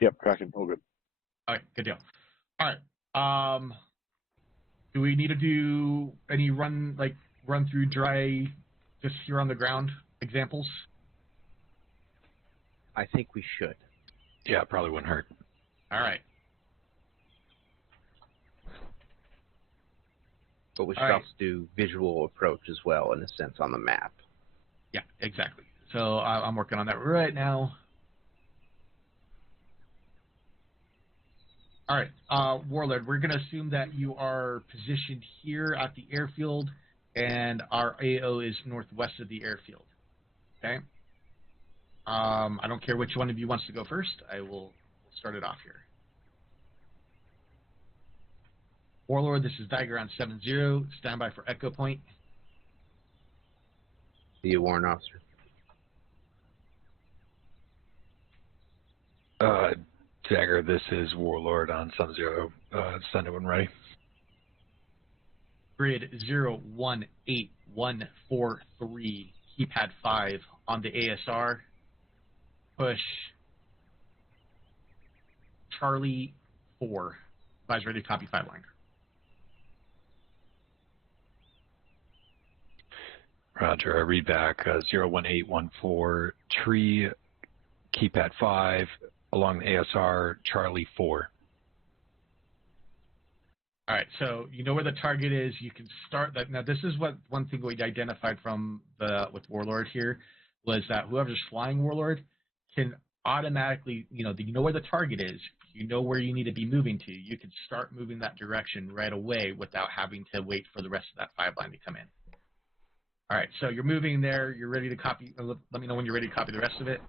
Yep, cracking. All good. All right, good deal. All right. Do we need to do any run through dry, just here on the ground examples? I think we should. Yeah, probably wouldn't hurt. All right. But we should also do visual approach as well, in a sense, on the map. Yeah, exactly. So I'm working on that right now. All right, Warlord, we're going to assume that you are positioned here at the airfield, and our AO is northwest of the airfield. Okay? I don't care which one of you wants to go first. I will start it off here. Warlord, this is Dagger on 7-0. Stand by for echo point. See you, Warrant Officer. Dagger, this is Warlord on 7-0. Send it when ready. Grid 018143, keypad 5 on the ASR. Push Charlie 4. Advise ready to copy 5 line. Roger, I read back 01814, tree, keypad 5, along the ASR, Charlie 4. All right, so you know where the target is. You can start that. Now, this is what one thing we identified from with Warlord here was that whoever's flying Warlord can automatically, you know where the target is. You know where you need to be moving to. You can start moving that direction right away without having to wait for the rest of that 5 line to come in. All right, so you're moving there. You're ready to copy. Let me know when you're ready to copy the rest of it.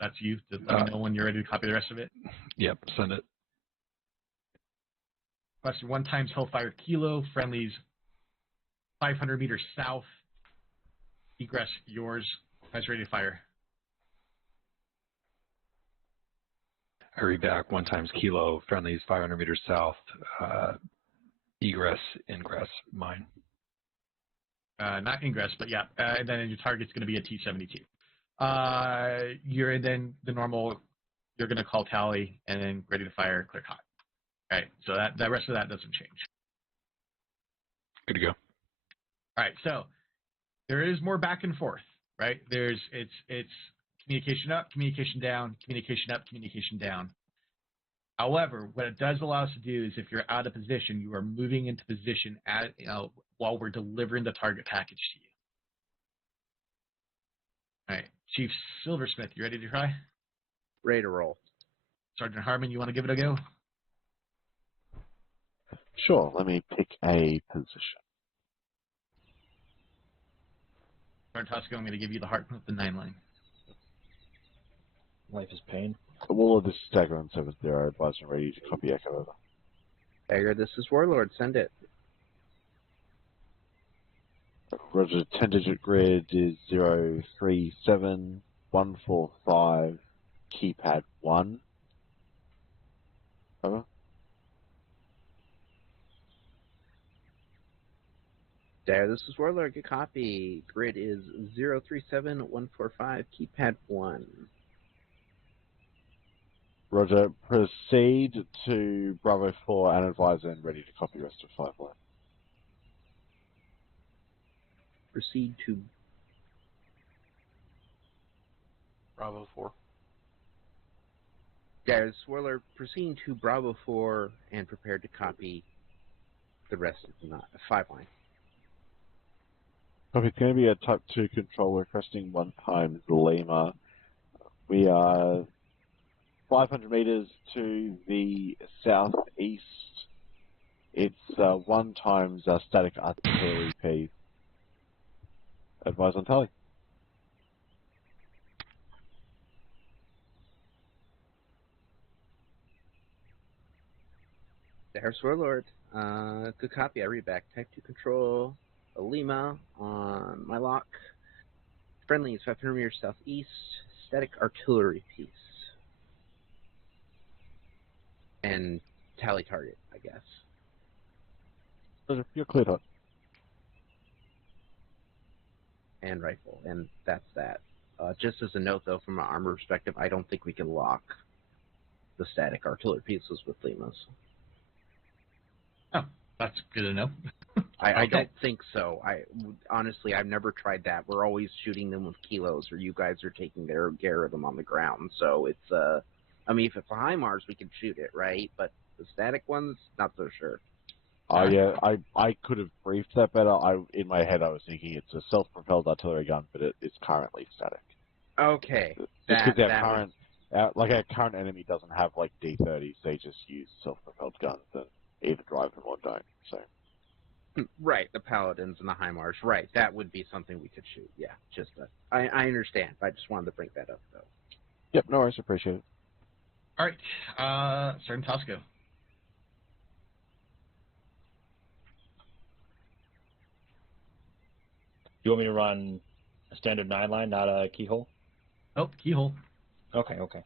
That's you. Let me know when you're ready to copy the rest of it. Yep, send it. Question 1 times Hellfire Kilo. Friendlies 500 meters south. Egress yours. Guys ready to fire. I read back 1 times Kilo. Friendlies 500 meters south. Egress, ingress, mine. Not ingress, but yeah. And then your target's going to be a T-72. Then the normal, you're going to call tally and then ready to fire, click hot. All right, so the rest of that doesn't change. Good to go. All right, so there is more back and forth, right? It's communication up, communication down, communication up, communication down. However, what it does allow us to do is if you're out of position, you are moving into position while we're delivering the target package to you. All right, Chief Silversmith, you ready to try? Ready to roll. Sergeant Harmon, you want to give it a go? Sure, let me pick a position. Sergeant Tosco, I'm going to give you the heart with the 9 line. Life is pain. Warlord, this is Dagger on 7-0. Advising ready to copy echo over. Dagger, this is Warlord. Send it. Roger, 10-digit grid is 037145, keypad 1. Over. Dagger, this is Warlord. Good copy. Grid is 037145, keypad 1. Roger, proceed to Bravo 4 and advisor and ready to copy rest of 5 line. Proceed to Bravo 4. Dagger, this is Warlord. Proceed to Bravo 4 and prepare to copy the rest of the 5 line. Copy, it's going to be a Type 2 control. We're requesting 1 times Lima. We are 500 meters to the southeast. It's 1 times static artillery P. Advise on tally. Dagger, Warlord. Good copy. I read back. Type 2 control. Lima on my lock. Friendly is 500 meters southeast. Static artillery piece. And tally target, I guess. You're cleared hot. and rifle, and that's that. Just as a note, though, from an armor perspective, I don't think we can lock the static artillery pieces with Limas. Oh, that's good to know. I Okay. don't think so. Honestly, I've never tried that. We're always shooting them with kilos, or you guys are taking care of them on the ground. So it's I mean, if it's a HIMARS, we can shoot it, right? But the static ones, not so sure. Yeah, I could have briefed that better. In my head, I was thinking it's a self-propelled artillery gun, but it's currently static. Okay, Just because our current enemy doesn't have like D30s, they just use self-propelled guns and either drive them or don't. So. Right, the Paladins and the HIMARS. Right, that would be something we could shoot. Yeah, just I understand. I just wanted to bring that up, though. Yep, no worries. Appreciate it. All right, Sergeant Tosco. You want me to run a standard 9-line, not a keyhole? Oh, keyhole. Okay.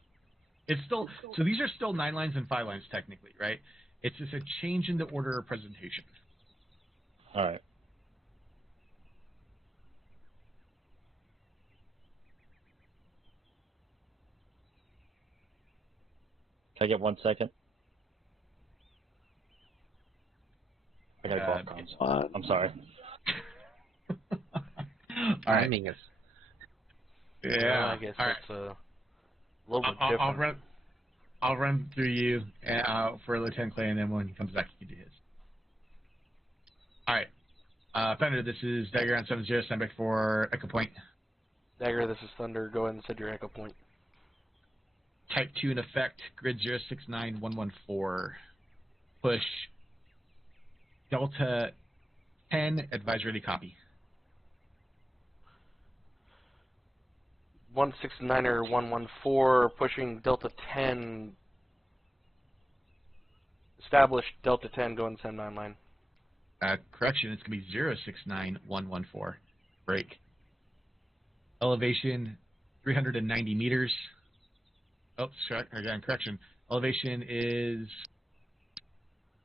It's still so. These are still 9 lines and 5 lines technically, right? It's just a change in the order of presentation. All right. Can I get 1 second? I gotta go off comms. I'm sorry. All right. Timing is. Yeah. I guess all right. that's a little bit different. I'll run through you for Lieutenant Clay, and then when he comes back, he can do his. All right. Thunder, this is Dagger on 7-0. Stand back for Echo Point. Dagger, this is Thunder. Go ahead and set your echo point. Type 2 in effect. Grid 069114. Push. Delta 10. Advise ready. Copy. 169er 114 pushing Delta 10. Established Delta 10. Go ahead and send 9 line. Correction, it's going to be 069114. Break. Elevation 390 meters. Oh, again, correction. Elevation is.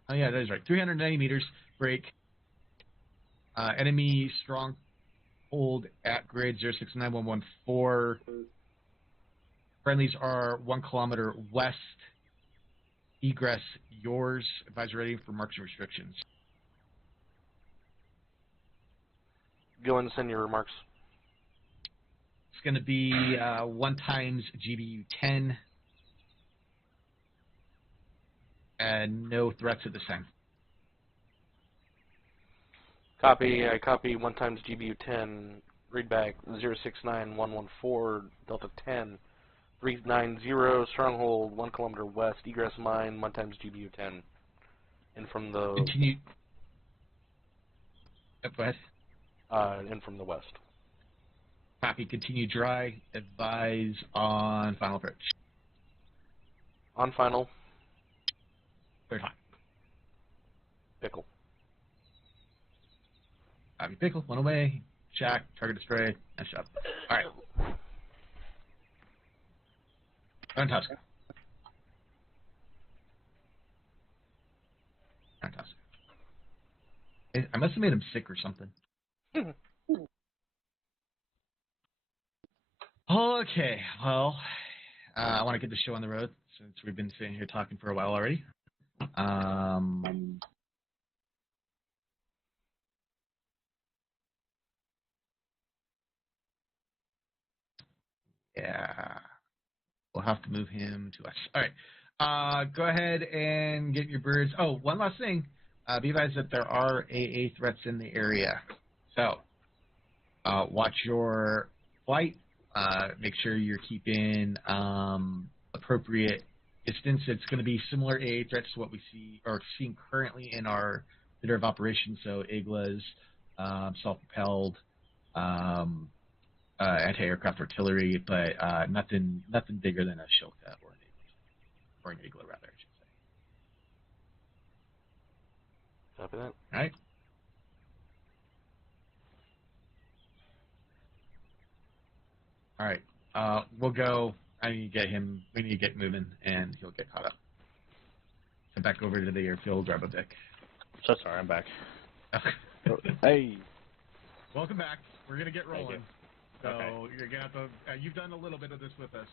Oh, yeah, that is right. 390 meters. Break. Enemy stronghold at grid 069114. Friendlies are 1 kilometer west. Egress yours. Advisor ready for marks and restrictions. Go ahead and send your remarks. It's going to be 1 times GBU 10. And no threats at this time. Copy. I copy 1 times GBU 10. Read back 069114 Delta 10. 390 stronghold 1 kilometer west. Egress mine 1 times GBU 10. And from the Continue. Go ahead. and from the west. Copy. Continue dry. Advise on final approach. On final. Third hot. Pickle. Copy. Pickle. 1 away. Shack. Target destroyed. Nice job. All right. Fantastic. Fantastic. I must have made him sick or something. Okay, well, I want to get the show on the road since we've been sitting here talking for a while already. Yeah, we'll have to move him to us. All right, go ahead and get your birds. Oh, one last thing. Be advised that there are AA threats in the area. So, watch your flight. Make sure you're keeping appropriate distance. It's going to be similar AA threats to what we see or seeing currently in our theater of operations. So, IGLAs, self-propelled, anti-aircraft artillery, but nothing bigger than a Shilka or an IGLA, rather, I should say. Copy that. All right. All right. We'll go. I need to get him. We need to get moving, and he'll get caught up. Head back over to the airfield, grab a Vic. So sorry, I'm back. Hey. Welcome back. We're going to get Thank rolling. you. So Okay. you're going to have to, you've done a little bit of this with us.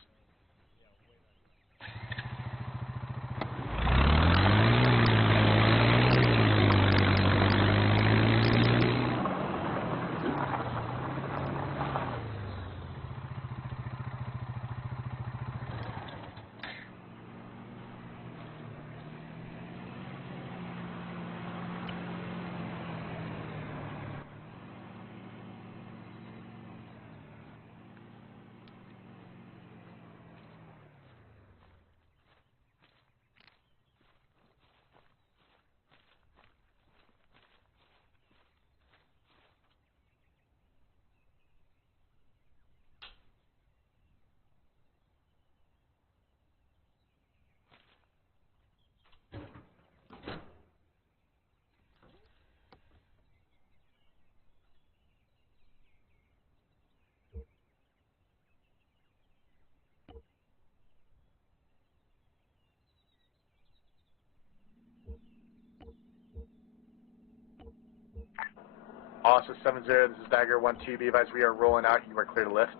Officer 70, this is Dagger 1-2. Be advised, we are rolling out. You are clear to lift.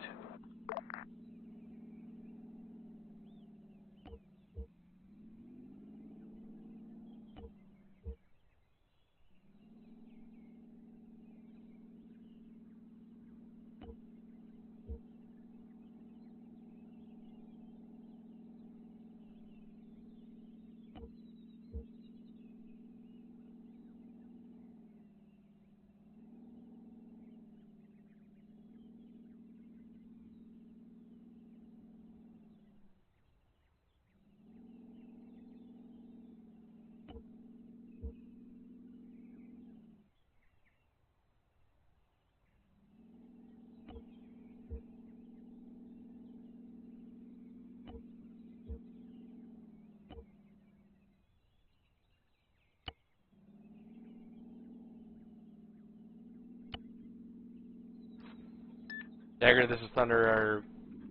Dagger, this is Thunder.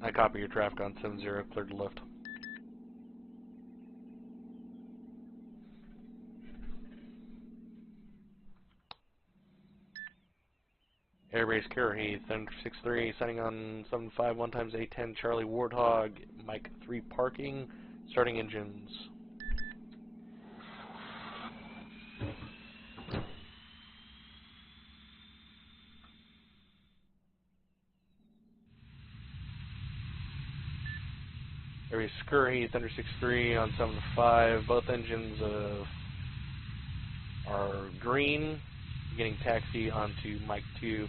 I copy your traffic on 70, clear to lift. Airbase Currahee, Thunder 63, signing on 75, 1 times A-10, Charlie Warthog, Mike 3 parking, starting engines. Airbase Currahee, Thunder 63 on 75, both engines are green, beginning taxi onto Mike 2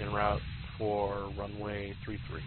en route for runway 33.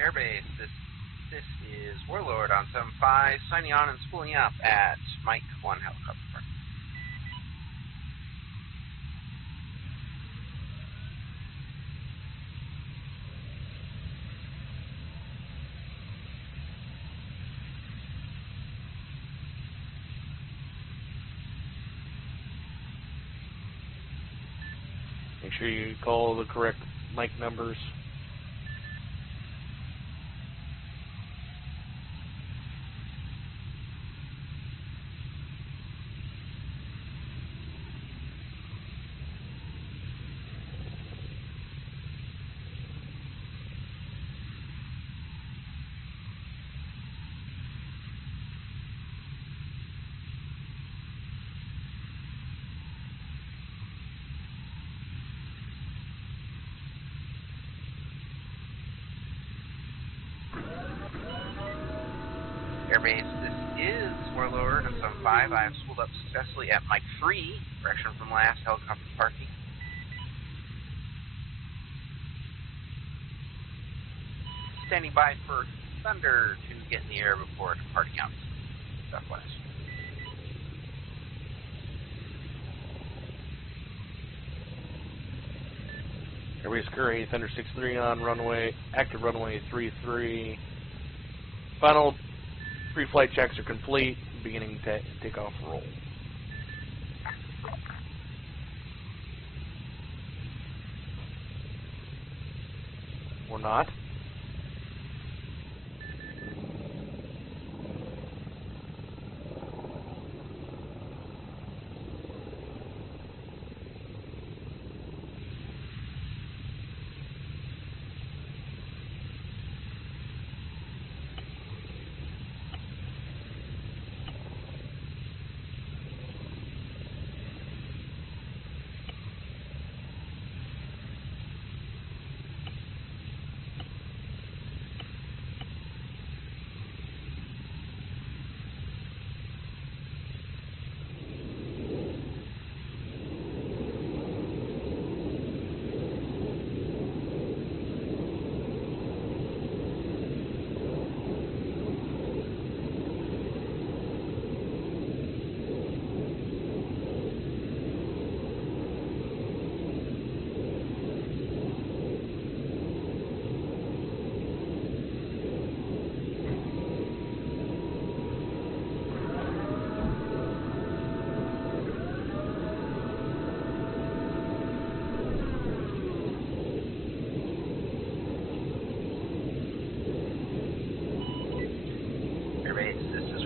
Airbase, this is Warlord on 75, signing on and spooling up at Mike 1 helicopter park. Make sure you call the correct mic numbers. Airbase, this is Warlord on 5, I have spooled up successfully at Mike 3, direction from last, helicopter parking. Standing by for Thunder to get in the air before departing out southwest. Airways Curry, Thunder 6-3 on runway, active runway 33. Final pre-flight checks are complete, beginning takeoff roll. Or not.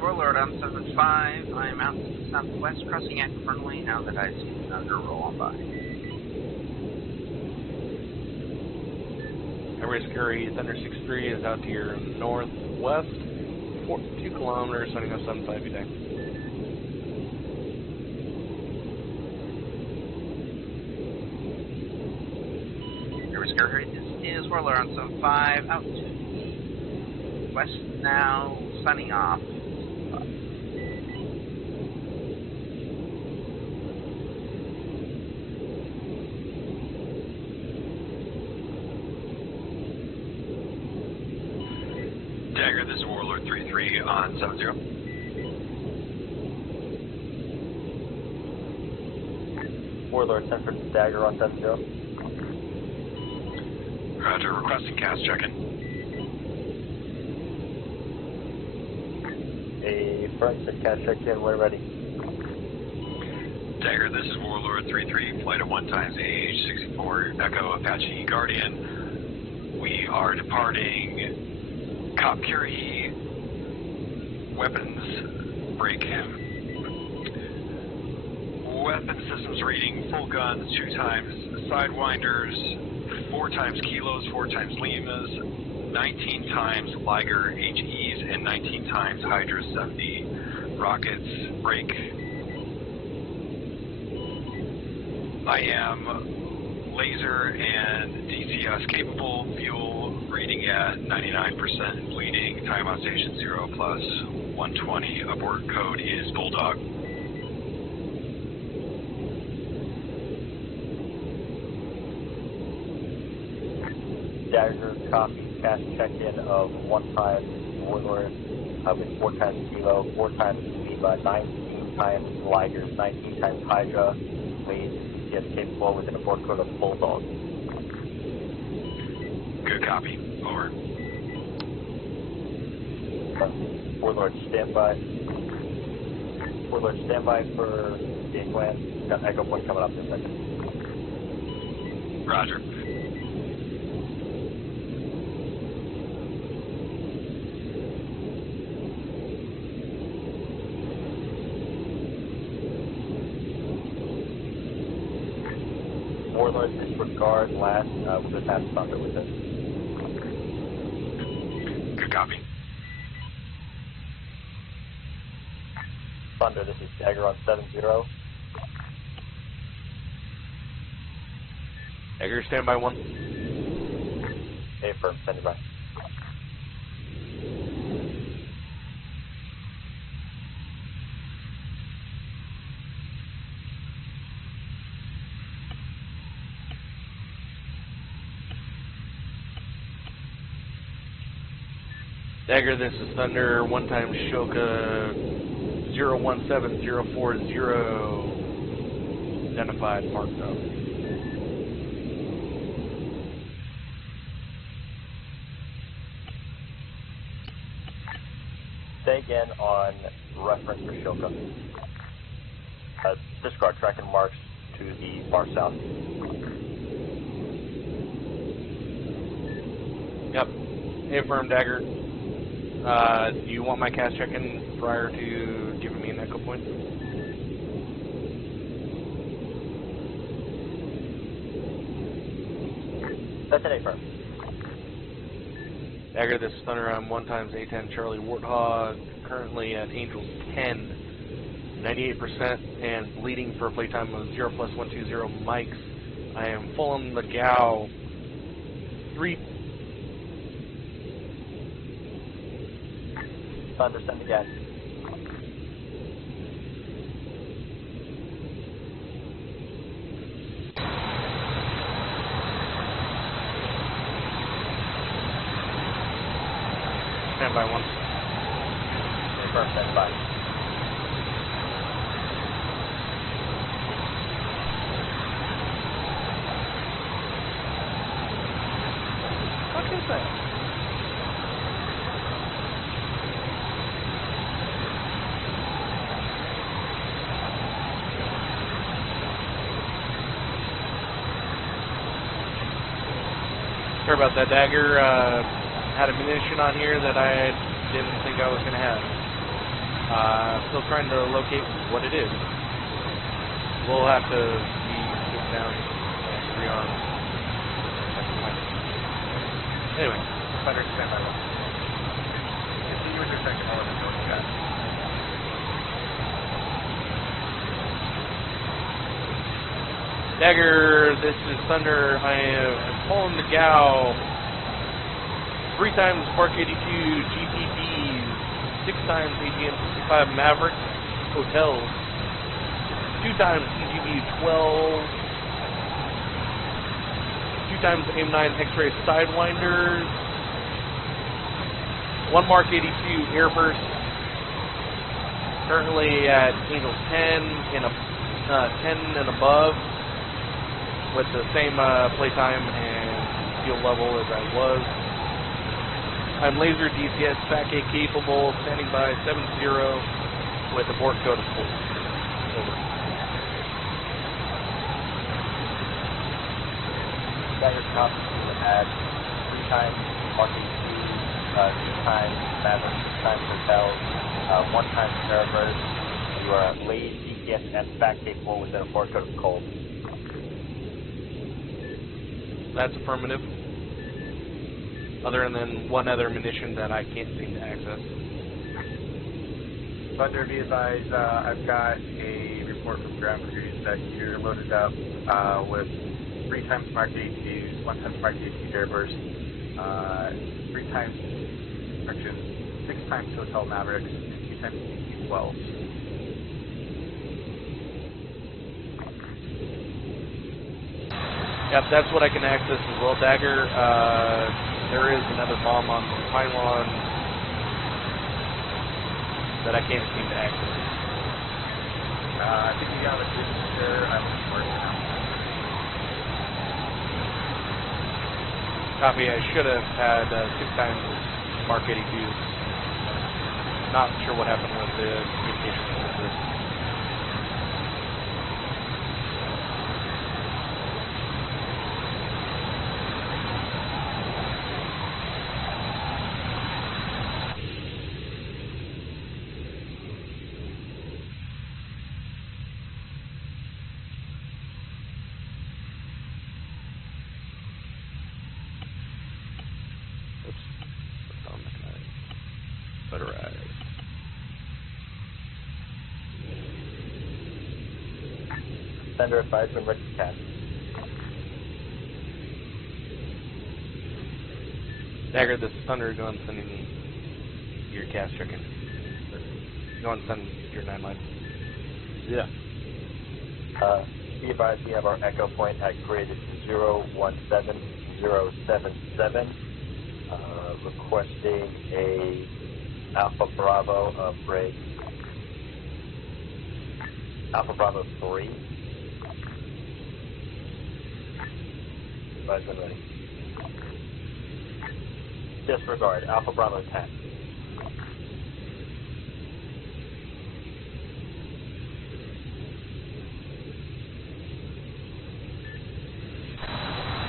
Warlord on 7-5. I am out to the southwest, crossing active runway now that I see Thunder roll on by. Airways Curry, Thunder 6-3 is out to your northwest, 2 kilometers, setting up 7-5 day. Airways Curry, this is Warlord on 7-5, out to the west now, signing off. Dagger, this is Warlord 3-3 on 7-0. Warlord, send for Dagger on 7-0. Roger, requesting cast check-in. Affirmative, cast check-in, we're ready. Dagger, this is Warlord 3-3, flight of 1 times AH-64 Echo Apache Guardian. We are departing Cop Curie, weapons break. Weapon systems reading, full guns, 2 times sidewinders, 4 times kilos, 4 times limas, 19 times Liger HEs, and 19 times Hydra 70 rockets break. I am laser and DCS capable, fuel reading at 99%, bleeding, time on station 0 plus 120, abort code is Bulldog. Dagger, copy, cast check-in of 1 time Warlord with 4 times Kilo, 4 times Leva, 19 times Ligers, 19 times Hydra, lead DCS capable with an abort code of Bulldog. Good copy. Over. Warlord, standby. Warlord, standby for gate plan. Got Echo Point coming up in a second. Roger. Warlord, disregard last. We'll just have Thunder with this. Good copy. Thunder, this is Dagger on 7-0. Dagger, standby 1. Affirm, standing by. Dagger, this is Thunder, 1 times Shoka 017040, identified, marked up. Say again on reference for Shoka. Discard tracking marks to the far south. Yep. Affirm, Dagger. Do you want my cast check-in prior to giving me an echo point? That's an affirm. Dagger, this is Thunder. I'm 1 times A-10 Charlie Warthog, currently at Angels 10, 98%, and bleeding for a playtime of 0+120 mics. I am full on the Gao. 3. Thunder, send again. Stand by 1. Affirm, stand by. What is that? Sorry about that, Dagger. Had a munition on here that I didn't think I was going to have. Still trying to locate what it is. We'll have to be sit down and rearm. Anyway, Thunder, stand by. Continue with your second element going fast. Dagger, this is Thunder. I am pulling the Gao. 3 times Mark 82 GPBs, 6 times AGM 65 Maverick Hotels, 2 times EGB 12, 2 times AIM-9 X-ray Sidewinders, 1 Mark 82 Airburst, currently at Angels 10 and above, with the same playtime and field level as I was. I'm laser DPS FAT-K capable, standing by 7-0 with abort code of 4. Over. Dagger copy to add 3 times Marking 2, 2 times Maverick, 6 times Hotels, 1 time Terrabird. You are lazy DPS and FAT capable with an abort code of cold. That's affirmative. Other than one other munition that I can't seem to access. Thunder, be advised, I've got a report from ground crews that you're loaded up with 3 times Mark 82s, 1 times Mark 82 Airburst, 3 times, 6 times Hotel Mavericks, and 2 times DC-12s. Yep, that's what I can access as well, Dagger. There is another bomb on the pylon that I can't seem to access. I think you got a good sure. I'm working out. Copy, I should have had 6 times Mark 82s. Not sure what happened with the communications with this. Sender advised when ready to cast. Dagger, this is Thunder. Go and send me your cast check-in. Go and send your 9-line. Yeah. Be advised we have our echo point at grid 017077. Requesting a Alpha Bravo brig. Alpha Bravo 3. Advise when ready. Disregard. Alpha Bravo 10.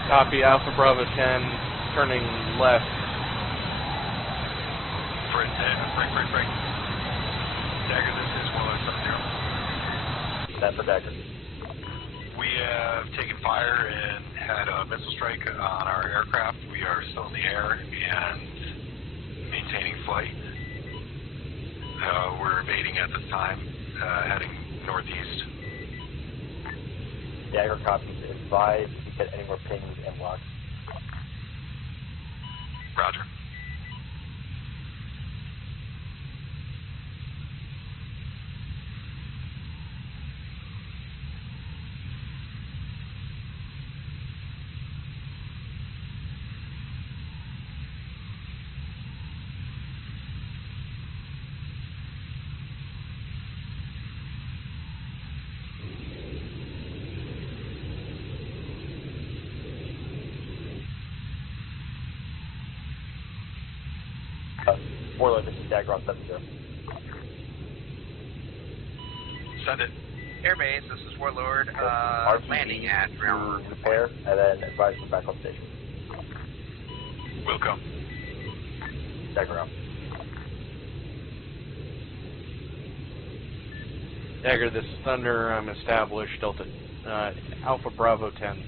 Copy, Alpha Bravo 10, turning left. Break. Dagger, this is 1170. That's for Dagger. We have taken fire and had a missile strike on our aircraft. We are still in the air and maintaining flight. We're evading at this time, heading northeast. Dagger copies. Advise if you get any more pings and locks. Roger. Warlord, this is Dagger on 70. Send it. Airbase, this is Warlord, landing at ground repair, and then advise them back on station. Will come. Dagger out. Dagger, this is Thunder. I'm established. Delta Alpha Bravo 10.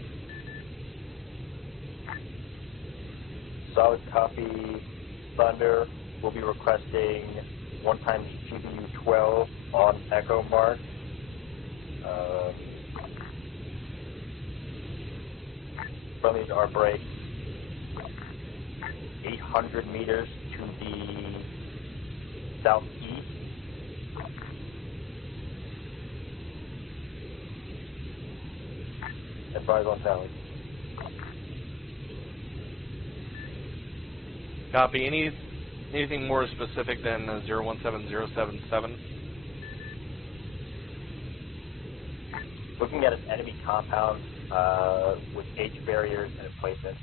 Solid copy. Thunder will be requesting 1 times GBU 12 on Echo Mark. From these are break 800 meters to the southeast. Advise on Valley. Copy. Anything more specific than 017077? Looking at its enemy compound with H barriers and emplacement.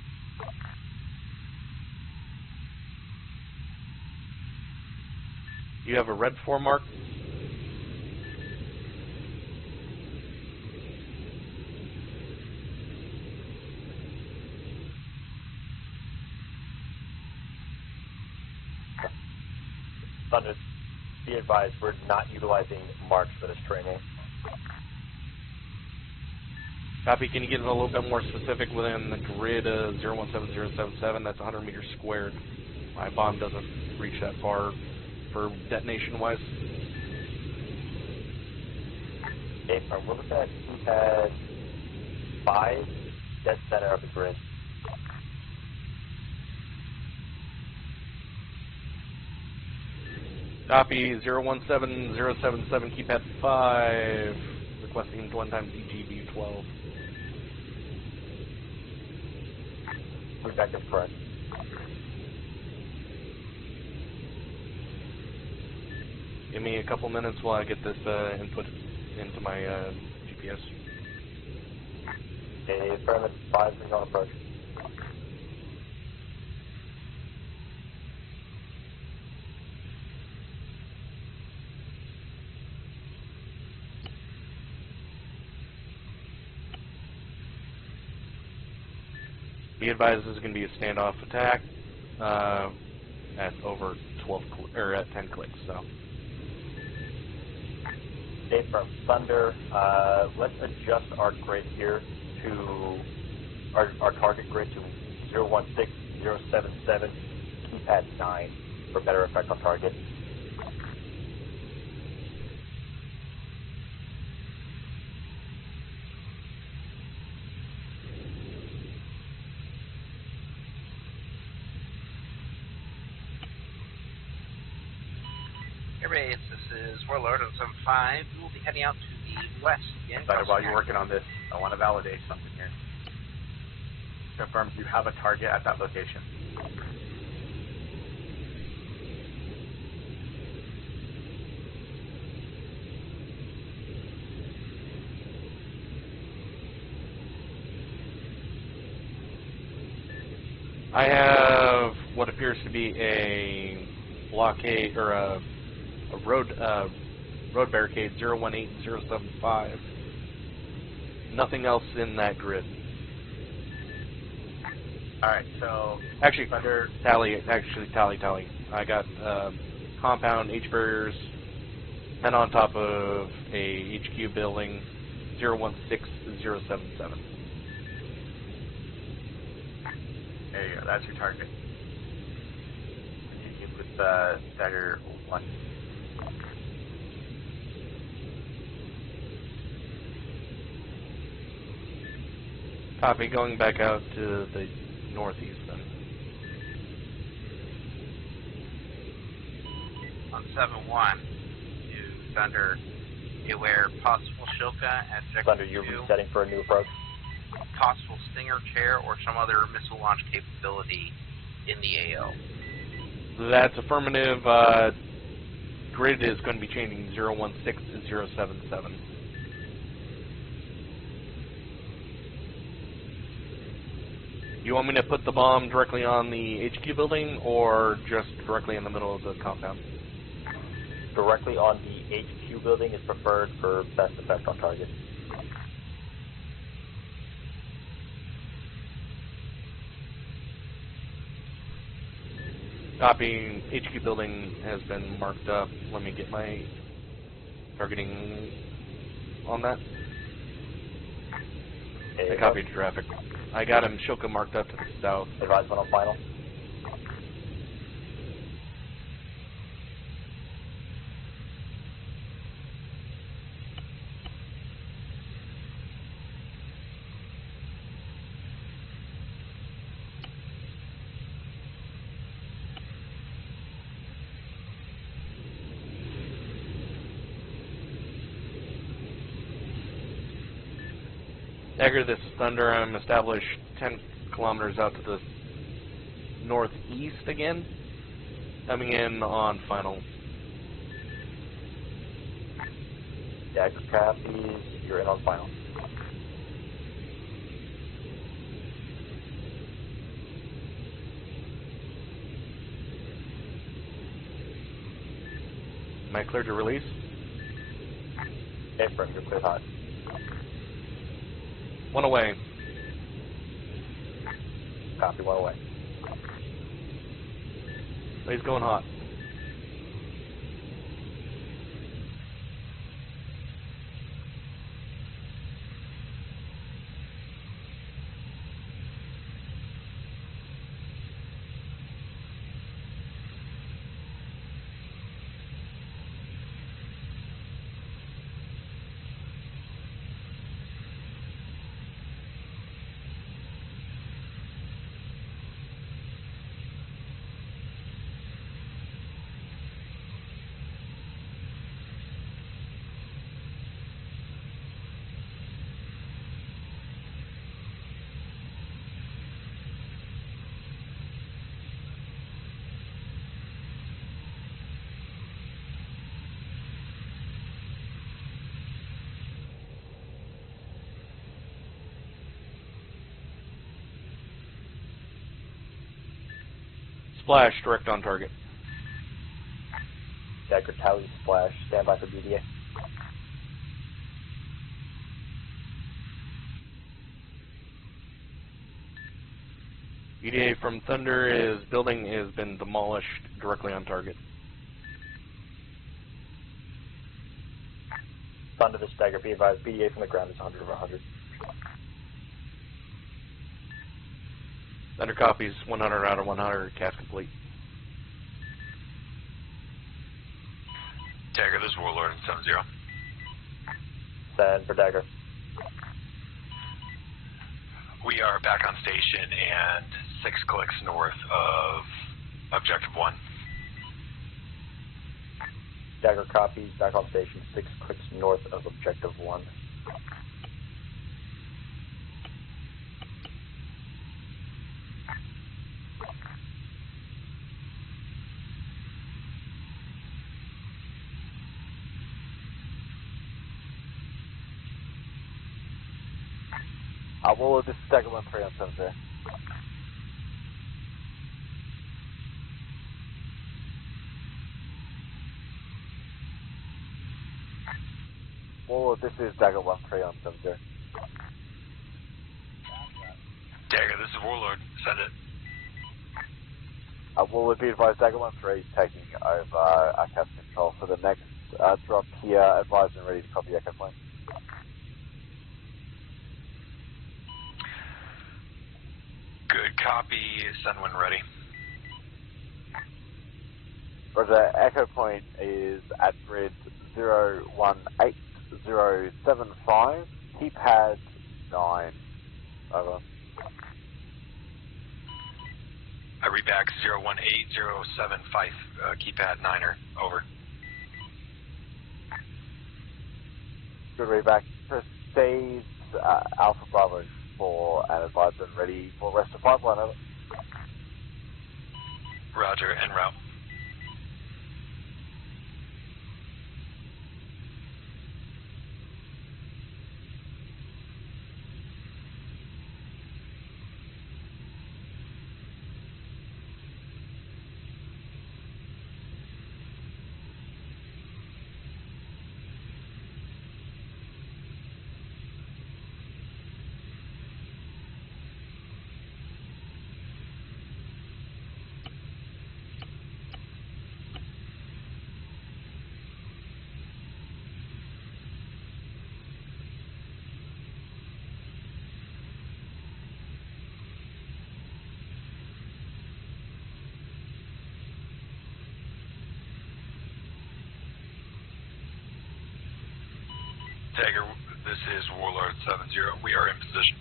You have a red 4 mark? Thunder, be advised, we're not utilizing marks for this training. Copy. Can you get a little bit more specific within the grid of 017077? That's 100 meters squared. My bomb doesn't reach that far for detonation-wise. Okay, we're looking at keypad 5, dead center of the grid. Copy. 017077, keypad 5, requesting 1 times EGB 12. Objective correct. Give me a couple minutes while I get this input into my GPS. Okay, affirmative 5 is on approach. Be advised, this is going to be a standoff attack at over 12 or at 10 clicks. So. Okay, from Thunder, let's adjust our grid here to our target grid to 016077, keypad 9 for better effect on target. Airbase, this is Warlord on 75. We will be heading out to the west again. Sorry, while you're working on this, I want to validate something here. Confirms you have a target at that location. I have what appears to be a blockade or a road barricade 018075. Nothing else in that grid. Alright, so Actually, Thunder. tally. I got compound H barriers, and on top of a HQ building 016077. There you go, that's your target. You hit with Dagger 1. Copy, going back out to the northeast then. On 7-1, to Thunder, beware possible Shilka at Objective Thunder, you're 2, resetting for a new approach. possible Stinger chair, or some other missile launch capability in the AO. That's affirmative. Grid is going to be changing 016077. You want me to put the bomb directly on the HQ building, or just directly in the middle of the compound? Directly on the HQ building is preferred for best effect on target. Copy. HQ building has been marked up. Let me get my targeting on that. I copied traffic. I got him Shilka marked up to the south. Advise one on final. Dagger, this is Thunder. I'm established 10 kilometers out to the northeast again. Coming in on final. Dagger copies, you're in on final. Am I cleared to release? Affirm, you're clear hot. One away. Copy, one away. He's going hot. Splash, direct on target. Dagger tally splash, stand by for BDA. EDA from Thunder is building has been demolished directly on target. Thunder, this Dagger, be advised, BDA from the ground is 100 over 100. Thunder copies 100 out of 100, cast complete. Dagger, this is Warlord in 7-0. Send for Dagger. We are back on station and 6 clicks north of Objective 1. Dagger copies, back on station, 6 clicks north of Objective 1. Warlord, this is Dagger 1-3 on 7-0. Well, this is Dagger 1-3 on 70. Dagger, this is Warlord. Send it. Will it be advised Dagger 1-3 taking over ACAS control for the next drop here, advised and ready to copy Echo Point. Good copy. Send when ready. Roger, Echo Point is at grid 018075, keypad 9, over. I read back 018075, keypad 9er, over. Good readback. Proceed Alpha Bravo 4 and advised and ready for rest of 5 line, over. Roger, en route. Dagger, this is Warlord 70. We are in position.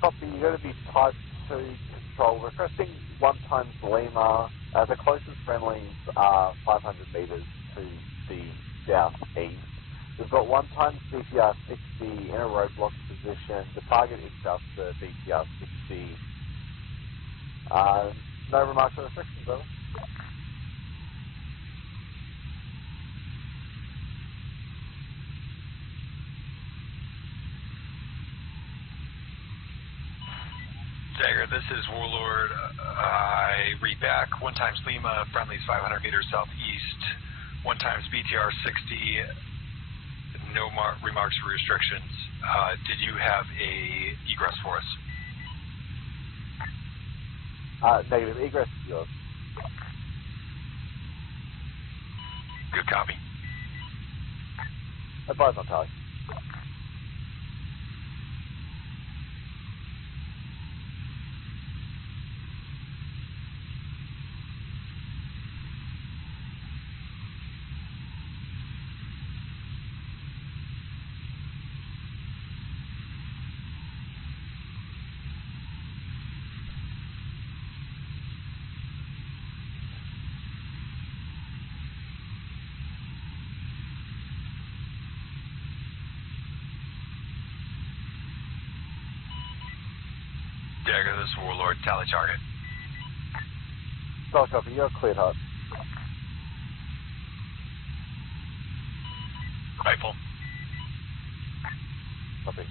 Copy, you're going to be type 2 control, requesting 1 times Lima. The closest friendlies are 500 metres to the southeast. We've got 1 times BTR 60 in a roadblock position. The target is just the BTR 60. No remarks or restrictions, over. Dagger, this is Warlord. I read back 1 times Lima, friendlies 500 meters southeast. 1 times BTR 60. No remarks or restrictions. Did you have a egress for us? Negative. Egress is yours. Good copy. Advise on target. Dagger, this is Warlord. Tally target. Solid copy. You're cleared hot. Rifle. Copy.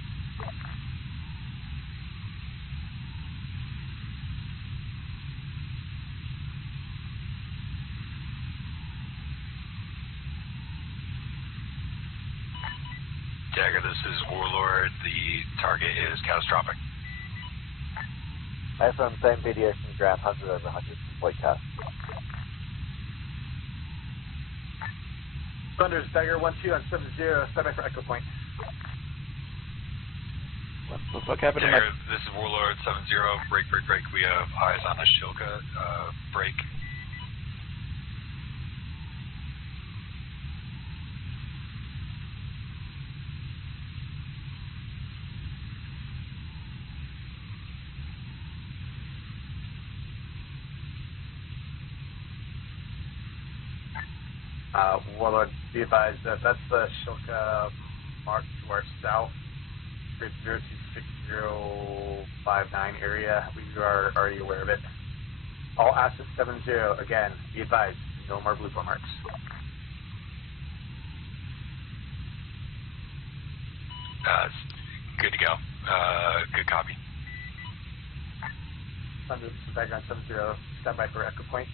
Dagger, this is Warlord. The target is catastrophic. AFM, same BDS from ground, 100 over 100, complete cast. Thunder's Dagger 1-2 on 70, stand by for Echo Point. What the fuck happened to my... Dagger, this is Warlord 70. Break. We have eyes on the Shilka. Break. Warlord, be advised that that's the Shilka mark to our south, grid 026059 area. We are already aware of it. All assets 70, again, be advised, no more blue marks. Good to go. Good copy. Thunder, this is Dagger on 70, stand by for Echo Point.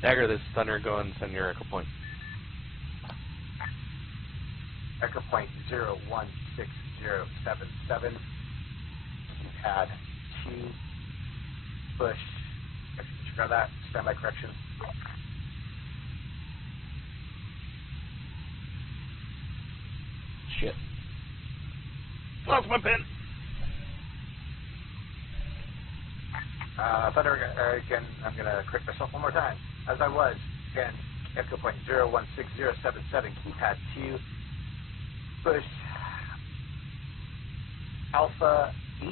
Dagger, this is Thunder. Go and send your Echo Point. Echo Point 016077. Pad 2. Push. Disregard that. Standby correction. Shit. Lost my pen. Thunder, again, I'm going to correct myself one more time. As I was, again, Echo Point 016077, keypad 2, push, Alpha 8,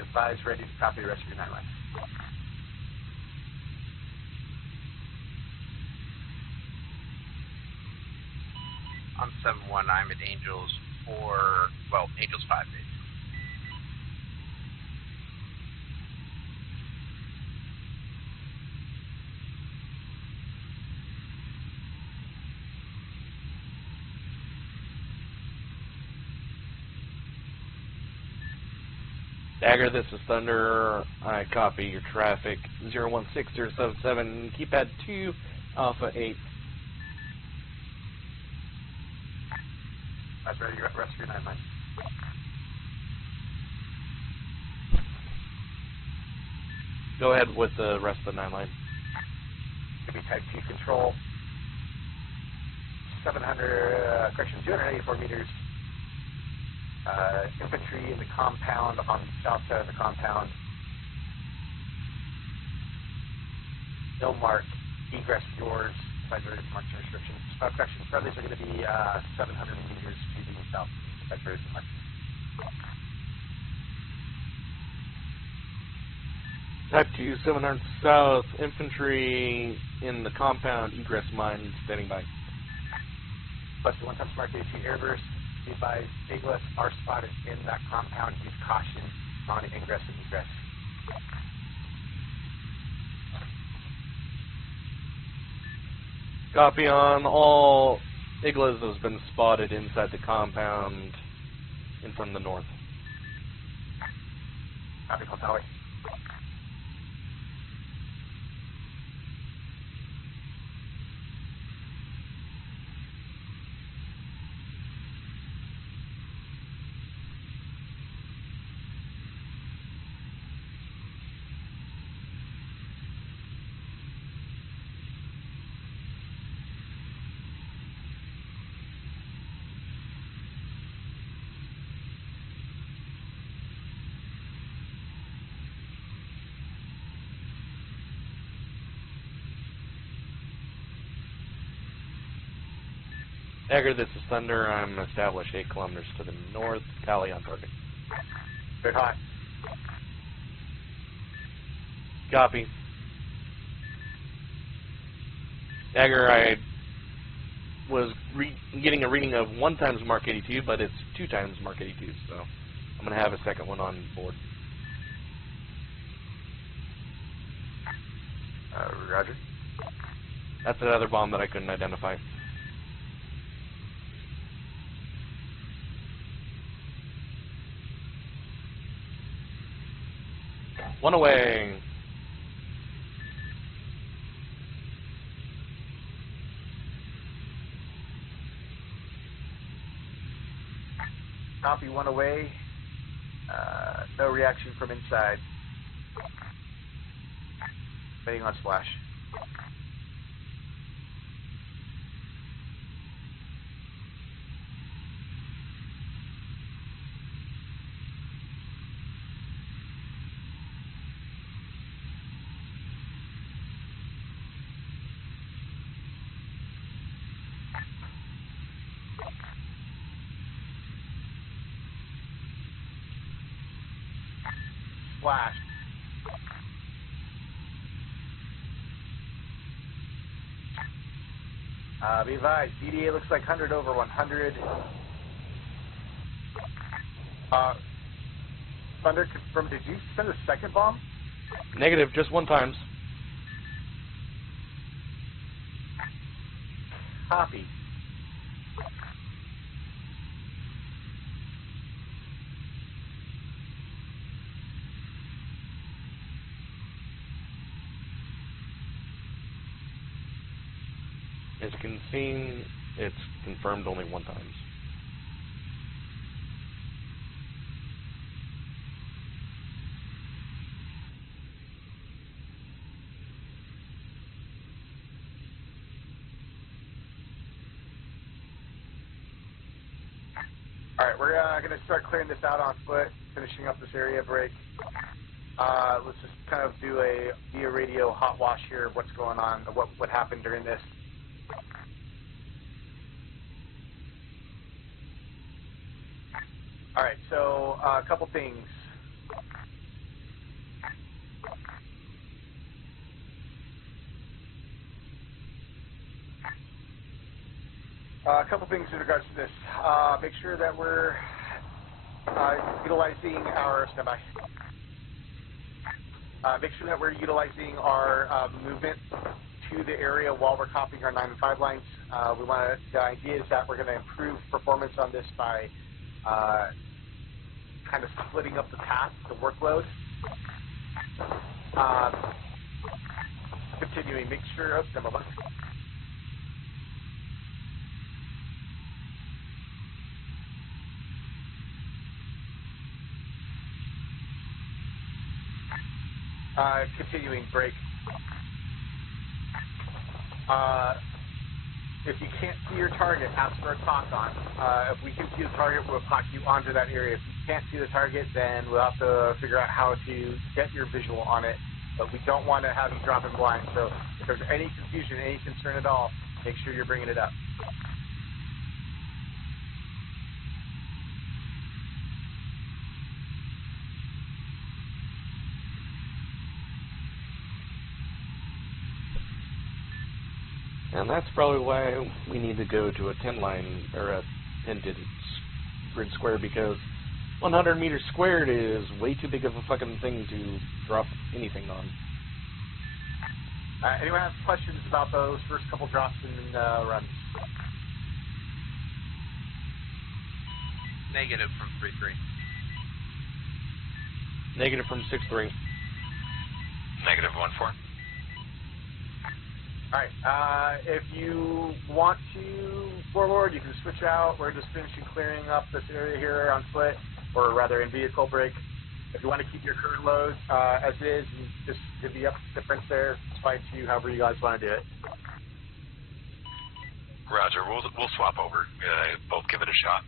advise ready to copy the rest of your 9 line. On 7-1, I'm at Angels 4, Angels 5, basically. Dagger, this is Thunder. I copy your traffic 016077, keypad 2, Alpha 8. That's ready, rest of your 9 line. Go ahead with the rest of the 9 line. Give me type 2 control. 700, 284 meters. Infantry in the compound on the south side of the compound. No mark. Egress doors. Federated marks and restrictions. Correction. Friendlies are going to be 700 meters to the south. Federated marks. Type 2, 700 south, infantry in the compound, egress mine, standing by. Plus the 1 time smart AC airburst. Be advised, Eagles are spotted in that compound. Use caution on ingress and egress. Copy on all Iglas that has been spotted inside the compound and from the north. Copy, call tower. Dagger, this is Thunder. I'm established 8 kilometers to the north. Tally on target. Good hot. Copy. Dagger, I was getting a reading of 1 times Mark 82, but it's 2 times Mark 82, so I'm going to have a second one on board. Roger. That's another bomb that I couldn't identify. One away. Copy, 1 away. No reaction from inside. Waiting on splash. Splash. Be advised, BDA looks like 100 over 100. Thunder, confirm, did you send a second bomb? Negative, just 1 times. Copy. As you can see, it's confirmed only 1 times. All right, we're going to start clearing this out on foot, finishing up this area break. Let's just kind of do a via radio hot wash here of what's going on, what happened during this. All right, so a couple things. A couple things in regards to this. Make sure that we're utilizing our standby. Make sure that we're utilizing our movement to the area while we're copying our 9 and 5 lines. The idea is that we're going to improve performance on this by kind of splitting up the task, the workload. Continuing, make sure. Oops, I'm a button. Continuing break. If you can't see your target, ask for a talk on. If we can see the target, we'll talk you onto that area. If you can't see the target, then we'll have to figure out how to get your visual on it. But we don't want to have you drop in blind. So if there's any confusion, any concern at all, make sure you're bringing it up. And that's probably why we need to go to a 10-line, or a 10-digit grid square, because 100 meters squared is way too big of a fucking thing to drop anything on. Anyone have questions about those first couple drops and runs? Negative from 3-3. Negative from 6-3. Negative 1-4. All right. If you want to forward, you can switch out. We're just finishing clearing up this area here on foot, or rather in vehicle break. If you want to keep your current load as is, and just divvy up the difference there, it's fine too, however you guys want to do it. Roger. We'll swap over. Both give it a shot.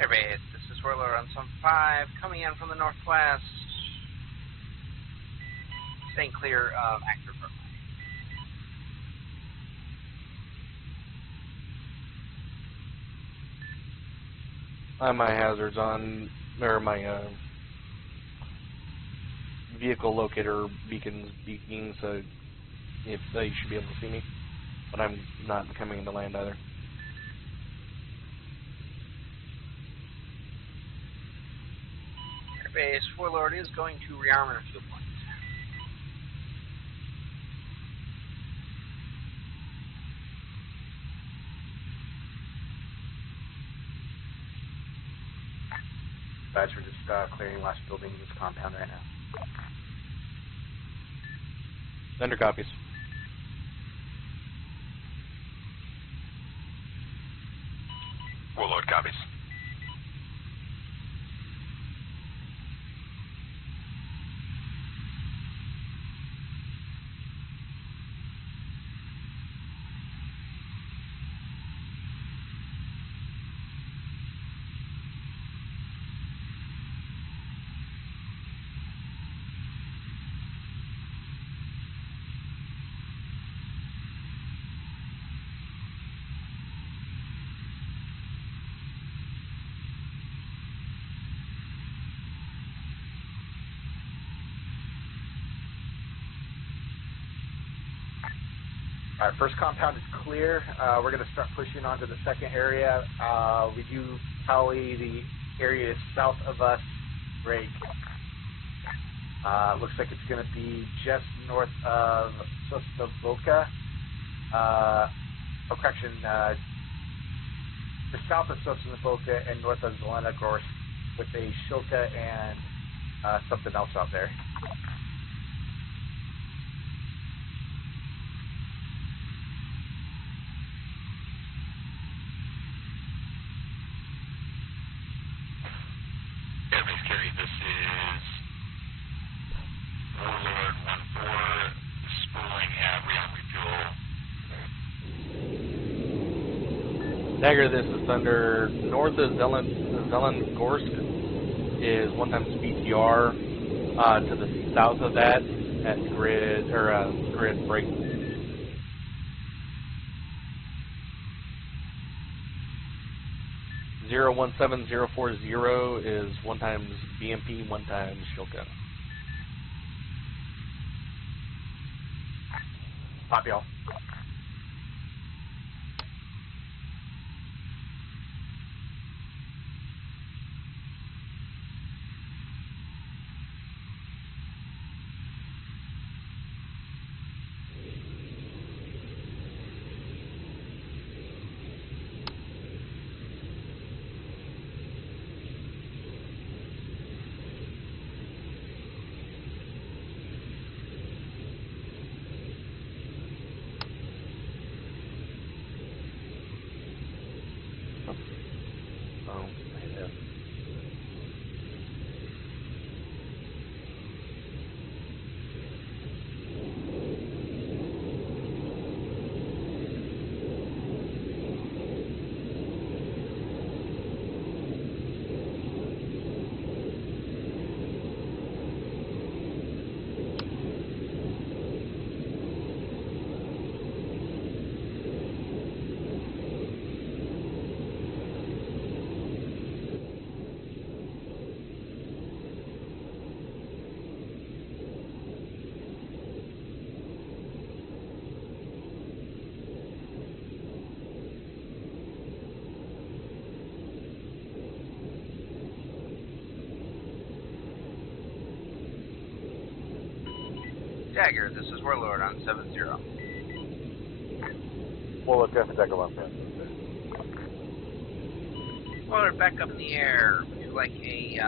Airbase, this is Whirler on some 5, coming in from the northwest. Staying clear of active burn. I have my hazards on, or my vehicle locator beacons beeping, so if they should be able to see me. But I'm not coming into land either. Airbase, Warlord is going to rearm a fuel point. Guys, we're just clearing last buildings of this compound right now. Thunder copies. Warlord copies. All right, first compound is clear. We're going to start pushing on to the second area. We do tally the area south of us break. Looks like it's going to be just north of Sosnovoka. Correction, just south of Sosnovoka and north of Zelena Gorsk with a Shilka and something else out there. Airbase carry, this is Warlord 1-4, spooling at refuel. Dagger, this is Thunder. North of Zelengorsk is 1 times BTR. To the south of that, at grid break. Zero 17040 is 1 times BMP, 1 times Shilka. Copy all. Dagger, this is Warlord on 7-0. Warlord, go for Dagger 1, man. Warlord, back up in the air. Would you like a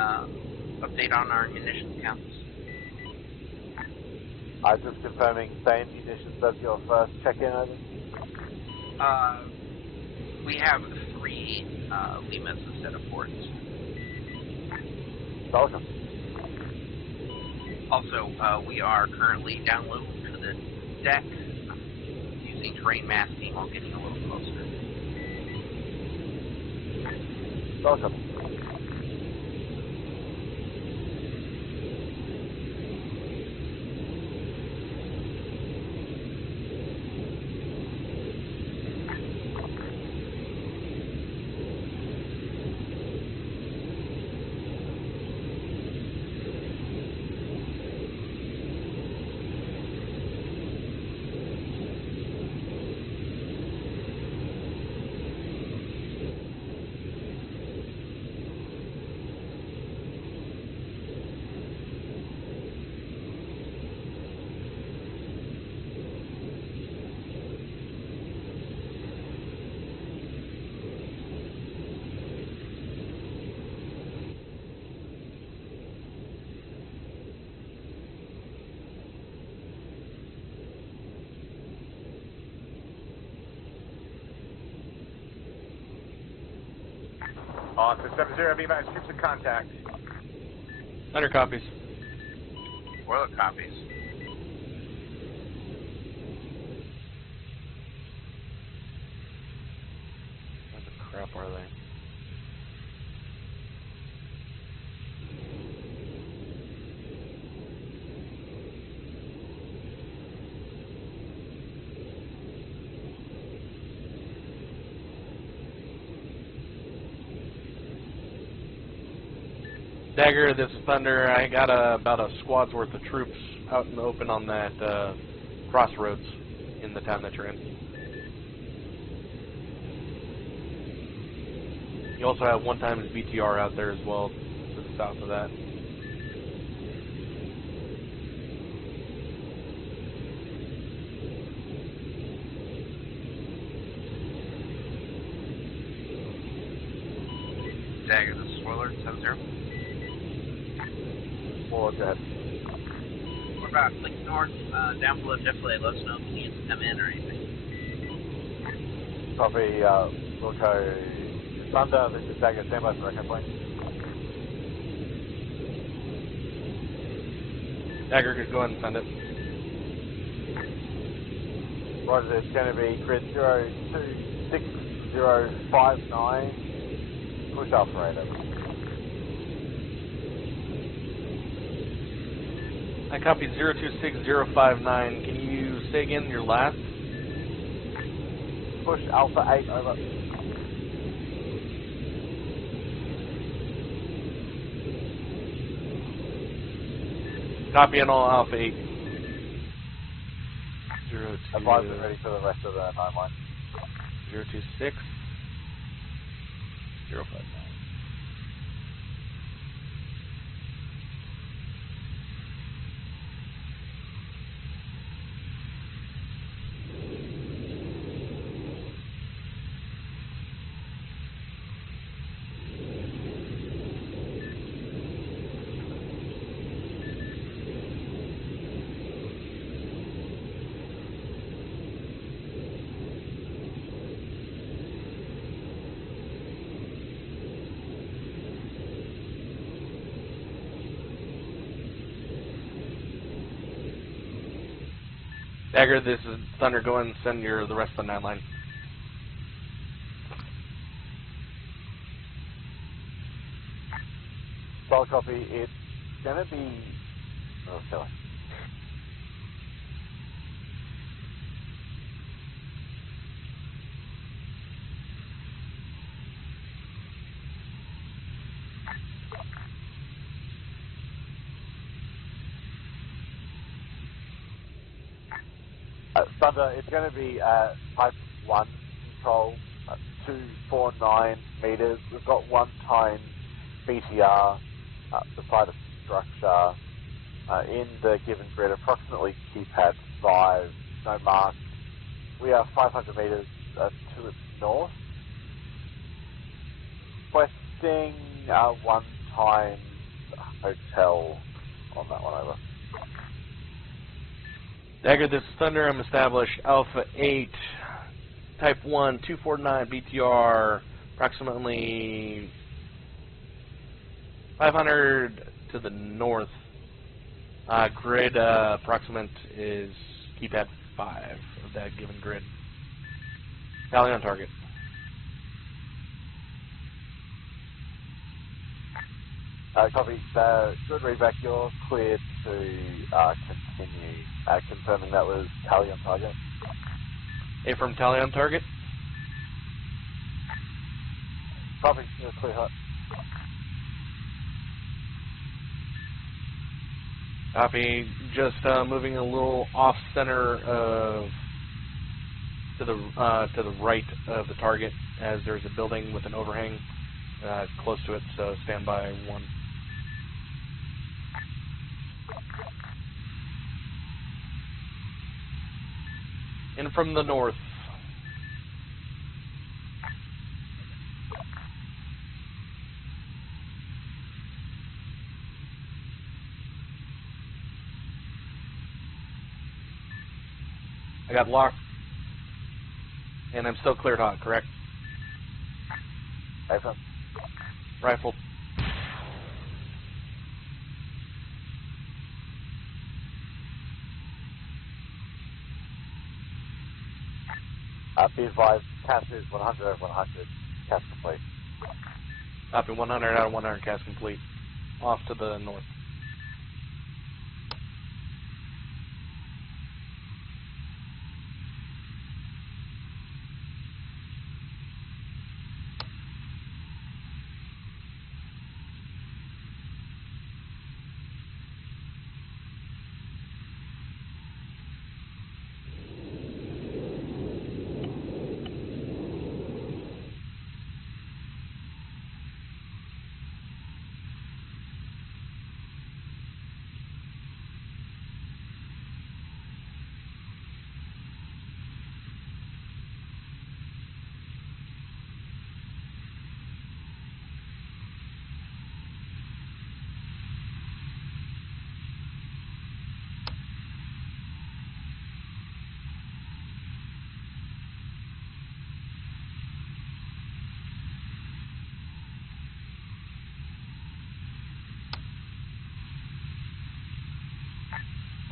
update on our munitions counts? I'm just confirming same munitions as your first check-in, I think. We have 3 Limas instead of 4s. Welcome. Also, we are currently down low to the deck, using terrain masking while getting a little closer. Welcome. Austin 7-0, B-minus troops in contact. Thunder copies. Warlord copies. What the crap are they? Dagger, this is Thunder. I got about a squad's worth of troops out in the open on that crossroads. in the town that you're in. You also have 1 times BTR out there as well to the south of that. Dagger, this is Warlord, 7-0. Warlord, go ahead. What about, like, north, down below definitely let us know if you need to come in or anything. Copy, Wilco. Thunder, this is Dagger, stand by for record point. Dagger, go ahead and send it. Roger, it's going to be grid 026059. Push operator. I copy 026059. Can you say again your last? Push Alpha 8 over. Copy on all Alpha 8. 02. Advise it ready for the rest of the 9 line. 026 059. Dagger, this is Thunder. Go and send the rest of the 9 line. Solid copy. It's going to be. Oh, sorry. Thunder, it's going to be type 1 control, 249 meters. We've got 1 times BTR beside a structure in the given grid, approximately keypad 5, no mark. We are 500 meters to its north. Requesting 1 times hotel on that one over. Dagger, this is Thunder. I'm established Alpha 8, Type 1, 249 BTR, approximately 500 to the north. Grid approximate is keypad 5 of that given grid. Tally on target. Copy. Good readback. You're cleared to continue. Confirming that was tally on target. Affirm, tally on target. Copy. You're clear hot. Copy. Just moving a little off center to the right of the target, as there's a building with an overhang close to it. So stand by 1. In from the north. I got locked. And I'm still cleared hot, correct? Affirm. Rifle. Be advised, cast is 100 over 100. Cast complete. Copy, 100 out of 100, cast complete. Off to the north.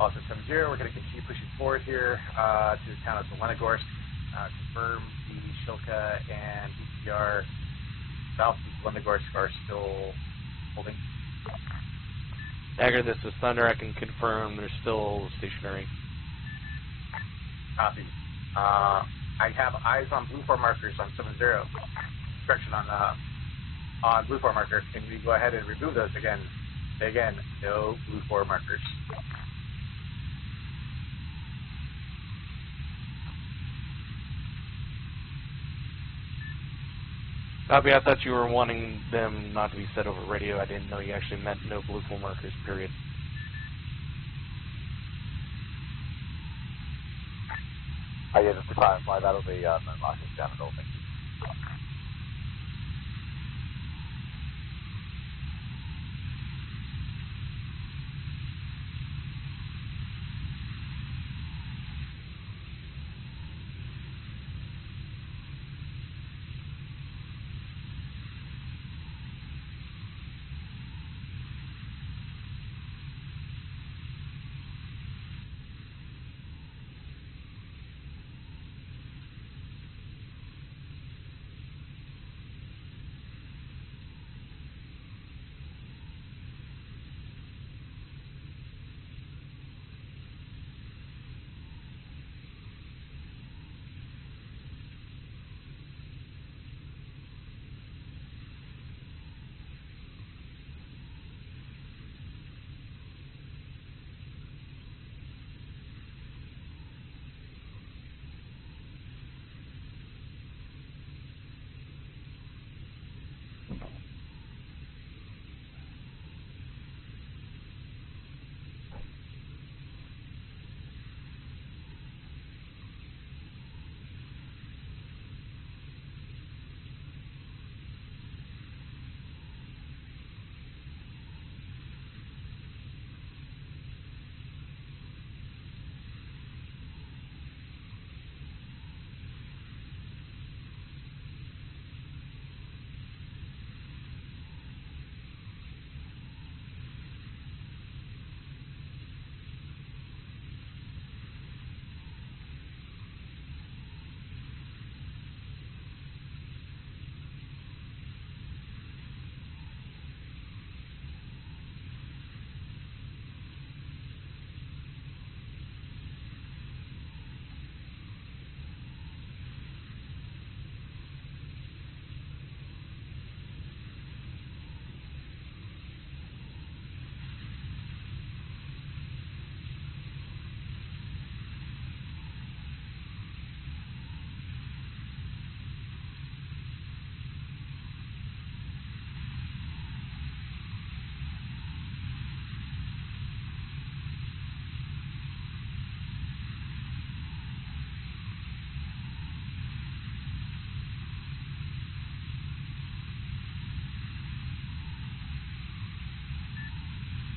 Also 70, we're going to continue pushing forward here to the town of Zelenogorsk. Confirm the Shilka and BTR south of Zelenogorsk are still holding. Dagger, this is Thunder. I can confirm they're still stationary. Copy. I have eyes on blue 4 markers on 70. Correction on blue 4 marker. Can we go ahead and remove those again? Again, no blue 4 markers. Copy, I thought you were wanting them not to be set over radio. I didn't know you actually meant no blue 4 markers, period. I get it to clarify, that'll be no markers down at all, thank you.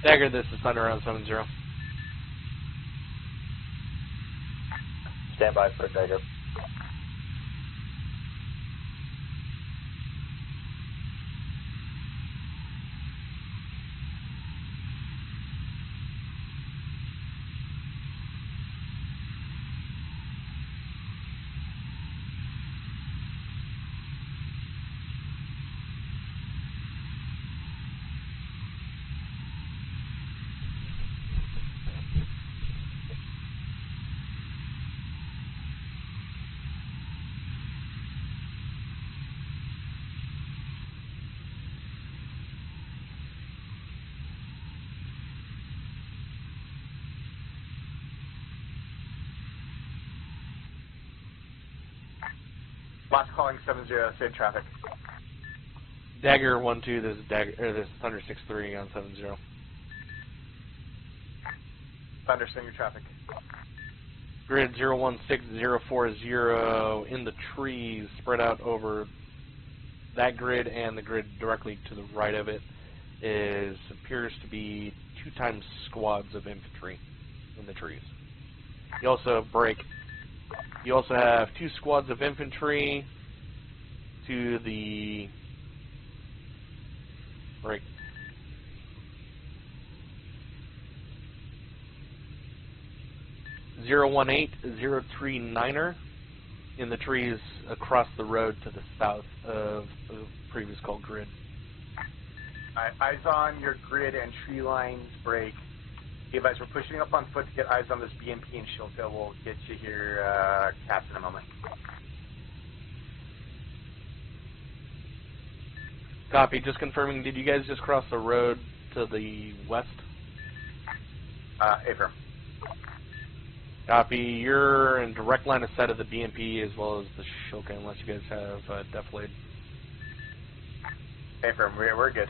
Dagger, this is Thunder on 70. Stand by for a Dagger. Last calling 70, same traffic. Dagger 1-2, this is Dagger, this is Thunder 6-3 on 70. Thunder, send your traffic. Grid 016040 in the trees, spread out over that grid and the grid directly to the right of it appears to be 2 times squads of infantry in the trees. You also have 2 squads of infantry to the break. 018-039er in the trees across the road to the south of the previous called grid. Alright, eyes on your grid and tree lines break. You guys, we're pushing up on foot to get eyes on this BMP and Shilka. We'll get you here, Caps, in a moment. Copy. Just confirming, did you guys just cross the road to the west? Affirm. Copy. You're in direct line of sight of the BMP as well as the Shilka, unless you guys have deflated. Affirm. We're good.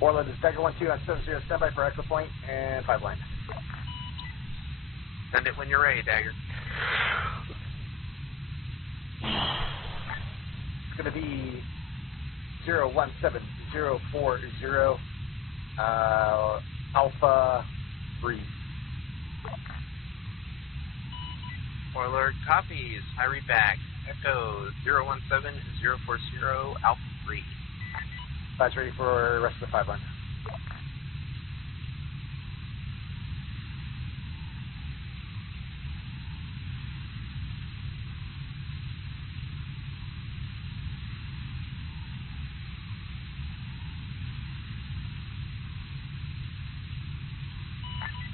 Warlord is Dagger 1-2 on 70, standby for Echo Point and 5 line. Send it when you're ready, Dagger. It's going to be 017040 Alpha 3. Warlord copies. I read back. Echo 017040 Alpha 3. That's ready for the rest of the 5 line.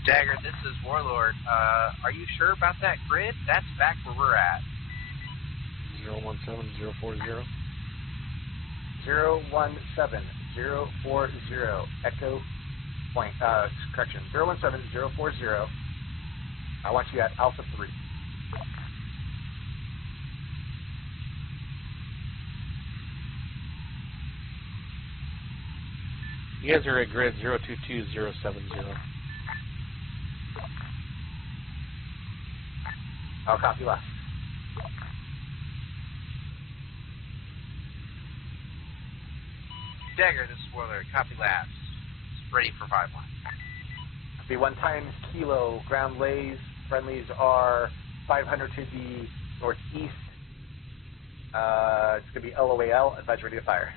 Dagger, this is Warlord. Are you sure about that grid? That's back where we're at. 017040. 017040 Echo Point. Correction. 017040. I want you at Alpha 3. You guys are at grid 022070. I'll copy last. Dagger, this is Warlord. Copy last. Ready for 5 line. Be 1 times kilo. Ground lays. Friendlies are 500 to the northeast. It's going to be LOAL. Advise ready to fire.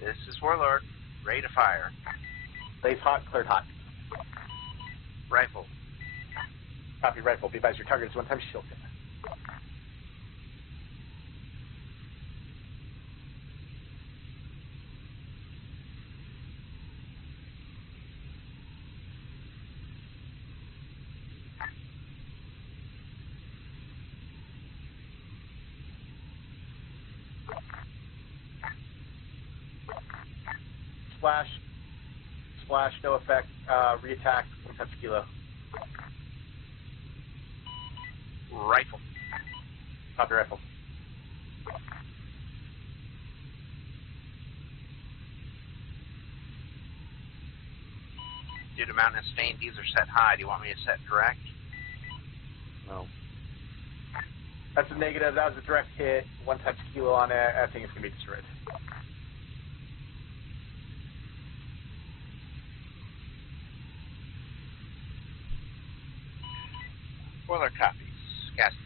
This is Warlord. Ready to fire. Lays hot. Cleared hot. Rifle. Copy rifle. Be advised your target is 1 times shield. Splash. Splash, no effect. Reattack, 1 times kilo. Rifle. Copy rifle. Due to mountain and stain, these are set high. Do you want me to set direct? No. That's a negative. That was a direct hit. 1 times kilo on it. I think it's going to be destroyed. Warlord copies. Cast.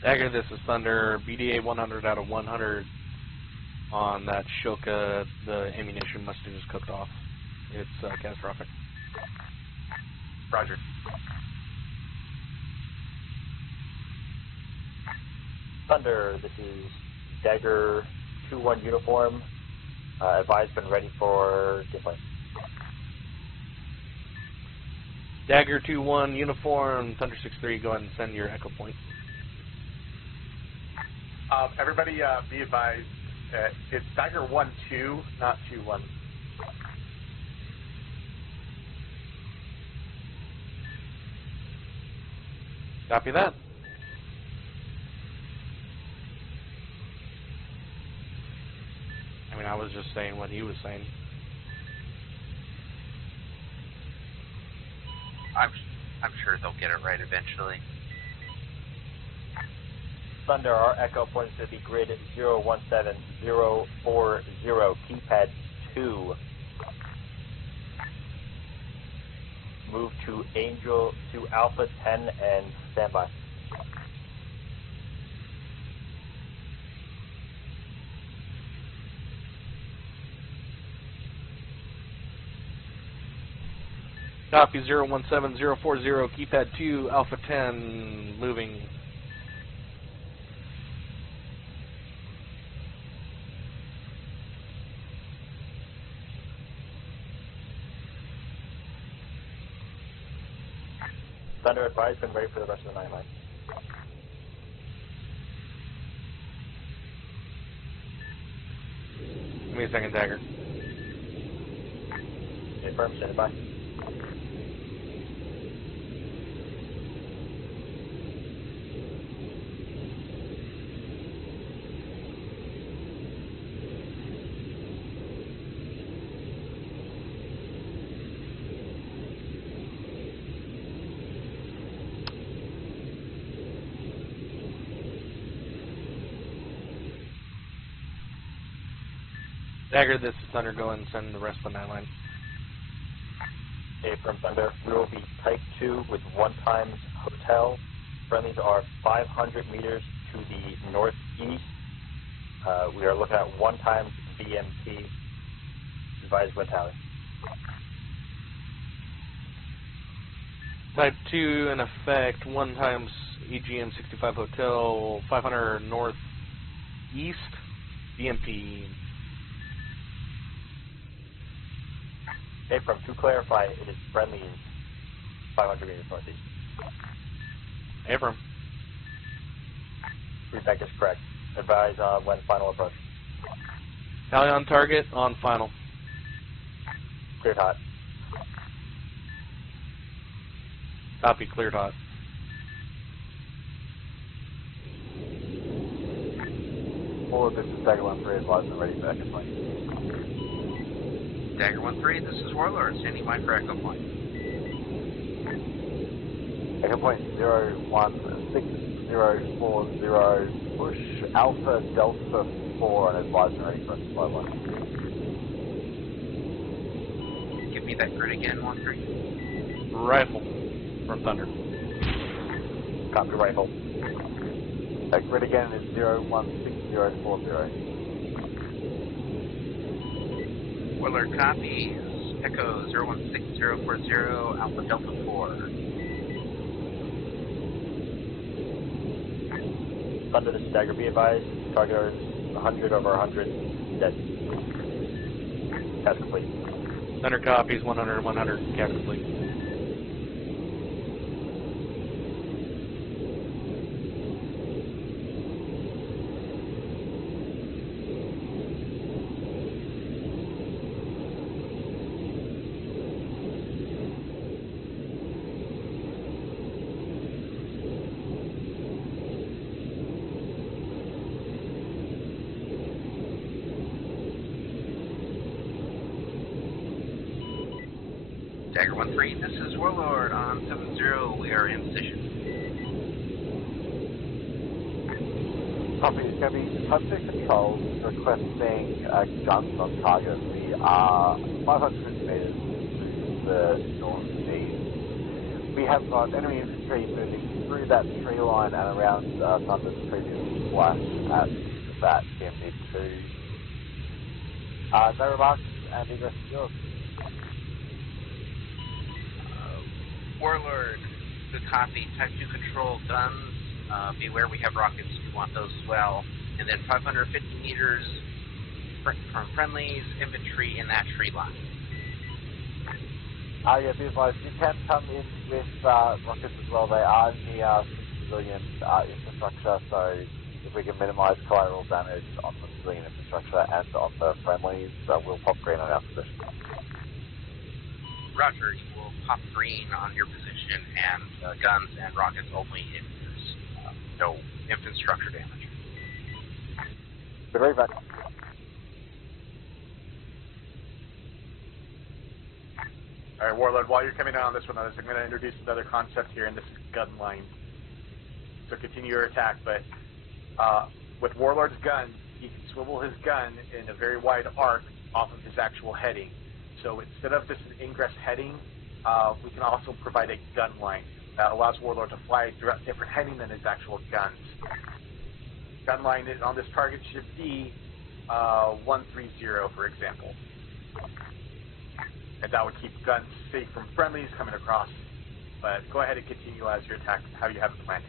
Dagger, this is Thunder. BDA 100 out of 100 on that Shilka. The ammunition must have just cooked off. It's catastrophic. Roger. Thunder, this is Dagger 2-1 uniform. Advise been ready for deploy. Dagger 2-1 uniform, Thunder 6-3, go ahead and send your echo point. Everybody be advised, it's Dagger 1-2, not 2-1. Copy that. I mean, I was just saying what he was saying. I'm sure they'll get it right eventually. Thunder, our echo point is going to be grid 017040, keypad 2. Move to Angel to Alpha 10 and standby. Copy 017040, keypad 2, Alpha 10, moving. Thunder, advise, been ready for the rest of the 9 line. Give me a second, Dagger. Confirm, stand by. Dagger, this is Thunder, go and send the rest of the 9 line. From Thunder, we will be Type 2 with 1 times hotel. Friendlies are 500 meters to the northeast. We are looking at 1 times BMP. Advise wind tally. Type 2 in effect, 1 times EGM 65 hotel, 500 northeast, BMP. From to clarify, it is friendlies 500 meters northeast. Abram. Feedback is correct. Advise when final approach. Tally on target, on final. Cleared hot. Copy, cleared hot. Forward, this is Dagger 1-3, advise and ready for echo point. Dagger 1-3, this is Warlord, standing by for echo point. Echo point 016040, push Alpha Delta 4 and advise and ready for echo point. Give me that grid again, 1-3. Rifle from Thunder. Copy rifle. That grid again is 016040. Warlord copies. Echo 016040, Alpha Delta 4. Thunder, this is Dagger, be advised. Target is 100 over 100. Dead. Task complete. Thunder copies, 100, 100, cap complete. Dagger 1-3, this is Warlord on 7-0. We are in position. Copy, it's going to be subject controls requesting guns on target. We are 500 meters to the northeast. We have got enemy infantry moving through that tree line and around Thunder's previous flash at that BMD2. No remarks and egress is yours. Warlord, good copy. Type 2 control, guns beware, we have rockets. We want those as well. And then 550 meters from friendlies, infantry in that tree line. Yeah, be advised, you can come in with rockets as well. They are near civilian infrastructure, so if we can minimise collateral damage on the civilian infrastructure and on the friendlies, we'll pop green on our position. Roger, you will pop green on your position and guns and rockets only if there's no infrastructure damage. Good read, back. All right, Warlord, while you're coming in on this one, I'm going to introduce another concept here, and this is gun line. So continue your attack, but with Warlord's gun, he can swivel his gun in a very wide arc off of his actual heading. So instead of just an ingress heading, we can also provide a gun line that allows Warlord to fly throughout different heading than his actual guns. Gun line on this target should be 130, for example. And that would keep guns safe from friendlies coming across. But go ahead and continue as your attack, how you have it planned.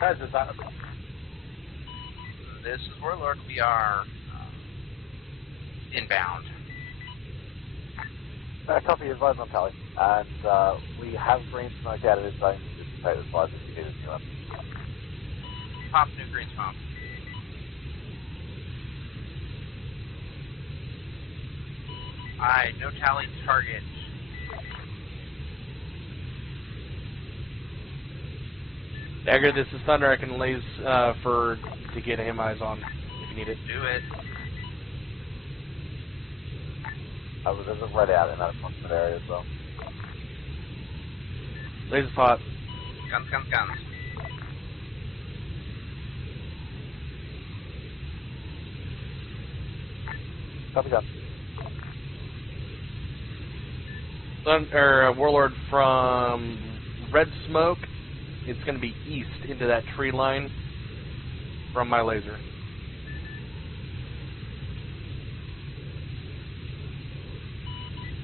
Guys, is that... This is Warlord. We are inbound. Copy, advise on tally. And we have green smoke out of this zone to dissipate the slides if you need a new one. Pop new green smoke. No tally target. Dagger, this is Thunder. I can laze to get him eyes on if you need it. Do it. There's a red out in that approximate area as well. Laser pot. Guns, guns, guns. Copy that. Warlord from red smoke. It's going to be east into that tree line from my laser.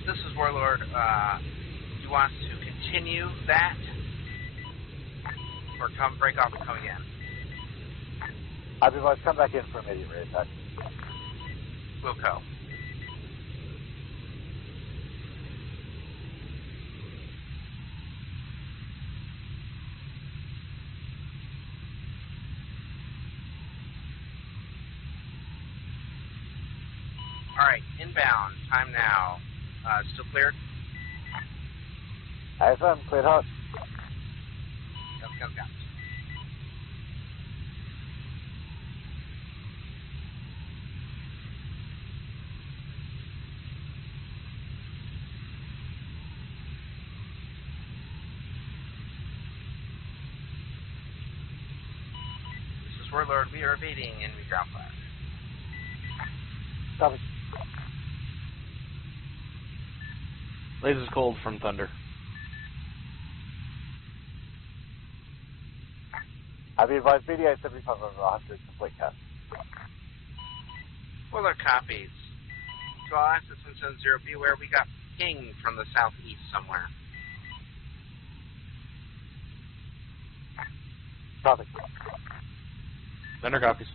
This is Warlord. You want to continue that? Or break off and come again? I'd advise come back in for immediate reattack. We'll go. Alright, inbound. Time now. Still cleared? AFM, cleared hot. Guns, guns, guns. This is Warlord. We are evading enemy ground fire. Copy. Laser's cold from Thunder. I've been advised BDA 75 over 100 complete cast. Warlord copies. 12 access 170, beware, we got ping from the southeast somewhere. Copy. Thunder copies.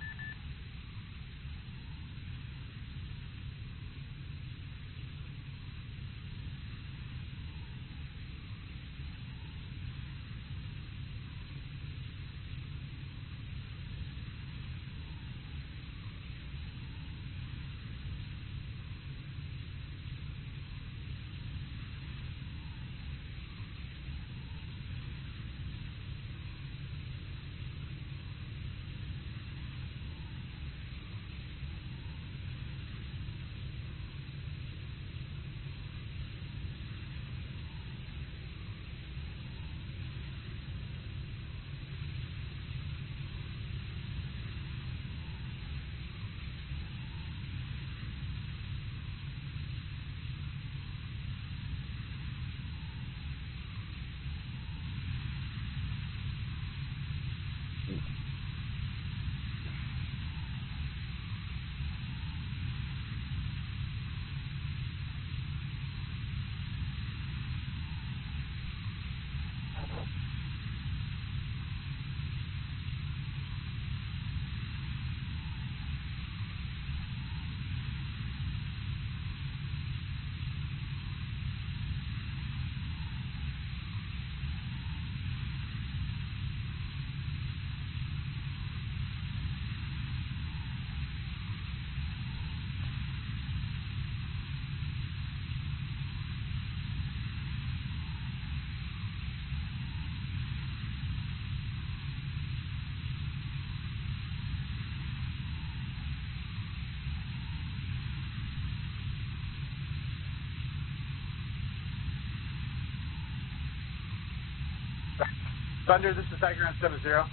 Thunder, this is Dagger on 7-0.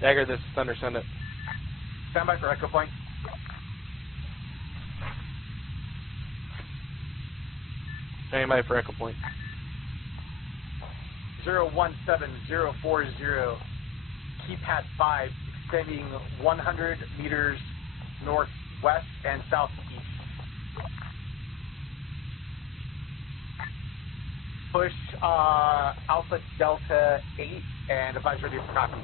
Dagger, this is Thunder, send it. Stand by for echo point. Stand by for echo point. 017040, keypad 5, extending 100 meters northwest and southeast. Push Alpha Delta 8 and advise ready for copy.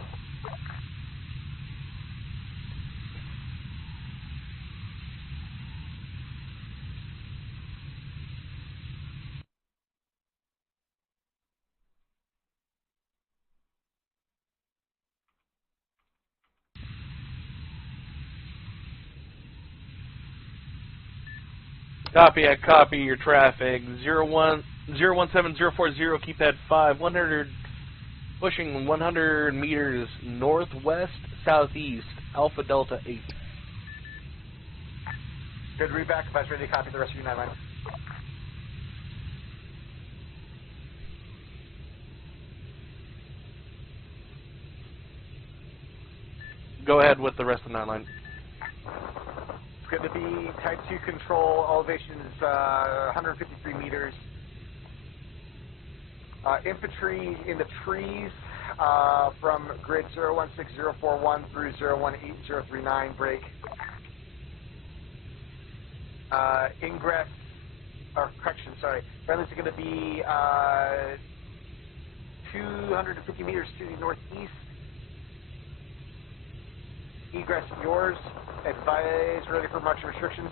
Copy, I copy your traffic. 017040, keypad 5, 100, pushing 100 meters northwest, southeast, Alpha Delta 8. Good, read back. Advise ready to copy the rest of your 9 line. Go ahead with the rest of the 9 line. It's going to be Type 2 control. Elevation is 153 meters. Infantry in the trees from grid 016041 through 018039 break. Ingress, or correction, sorry. Friendly's are going to be 250 meters to the northeast. Egress yours. Advise ready for marching restrictions.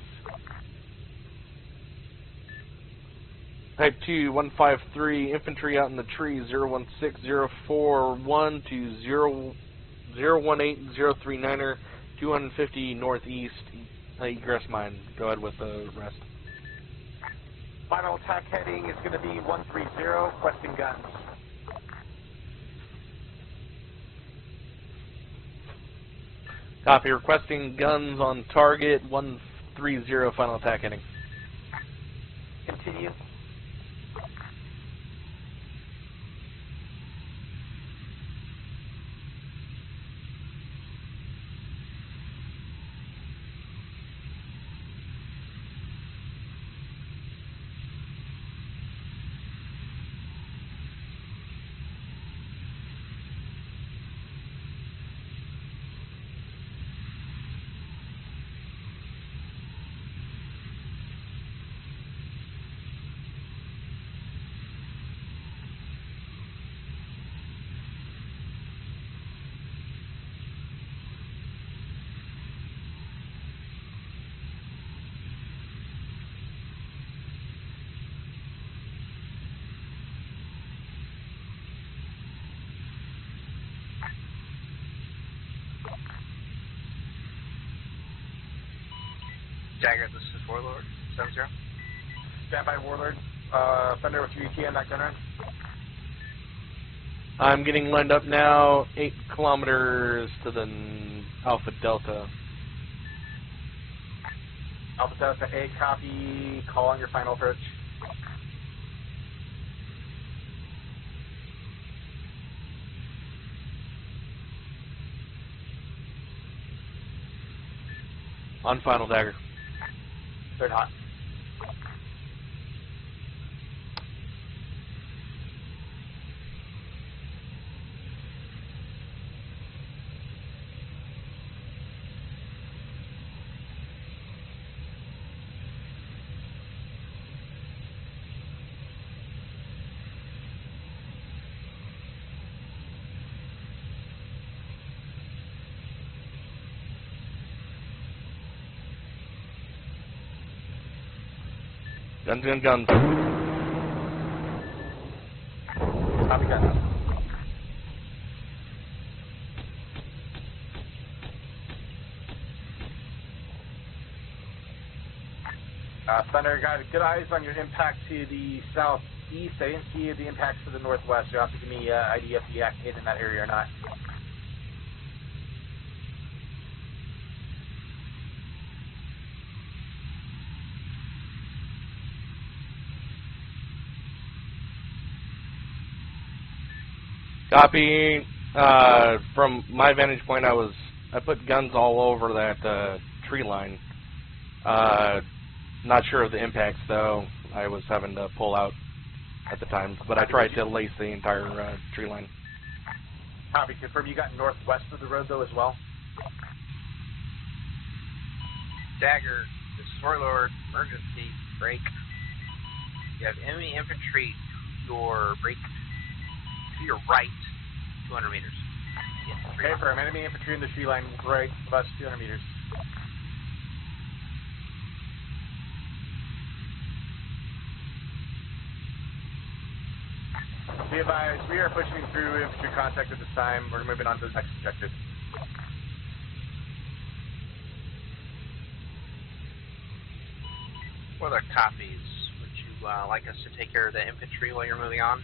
Type 2, 153, infantry out in the trees, 016041 to 018039er, 250 northeast, egress mine. Go ahead with the rest. Final attack heading is going to be 130, requesting guns. Copy, requesting guns on target, 130, final attack heading. Continue. Dagger, this is Warlord. 7-0. Stand by, Warlord. Thunder with your ET on that gun run. I'm getting lined up now, 8 kilometers to the Alpha Delta. Alpha Delta 8, copy. Call on your final approach. On final, Dagger. Third hot. Guns, guns, guns. Copy that. Thunder, got good eyes on your impact to the southeast. I didn't see the impacts to the northwest. You'll have to give me ID if you activate in that area or not. Copy. From my vantage point, I put guns all over that tree line. Not sure of the impacts though. I was having to pull out at the time, but I tried to lace the entire tree line. Copy. Confirm you got northwest of the road though as well. Dagger, this is Warlord, emergency, break. You have enemy infantry to your right, 200 meters. Okay, firm. Enemy infantry in the tree line right of us, 200 meters. Be advised, we are pushing through infantry contact at this time. We're moving on to the next objective. What are copies? Would you like us to take care of the infantry while you're moving on?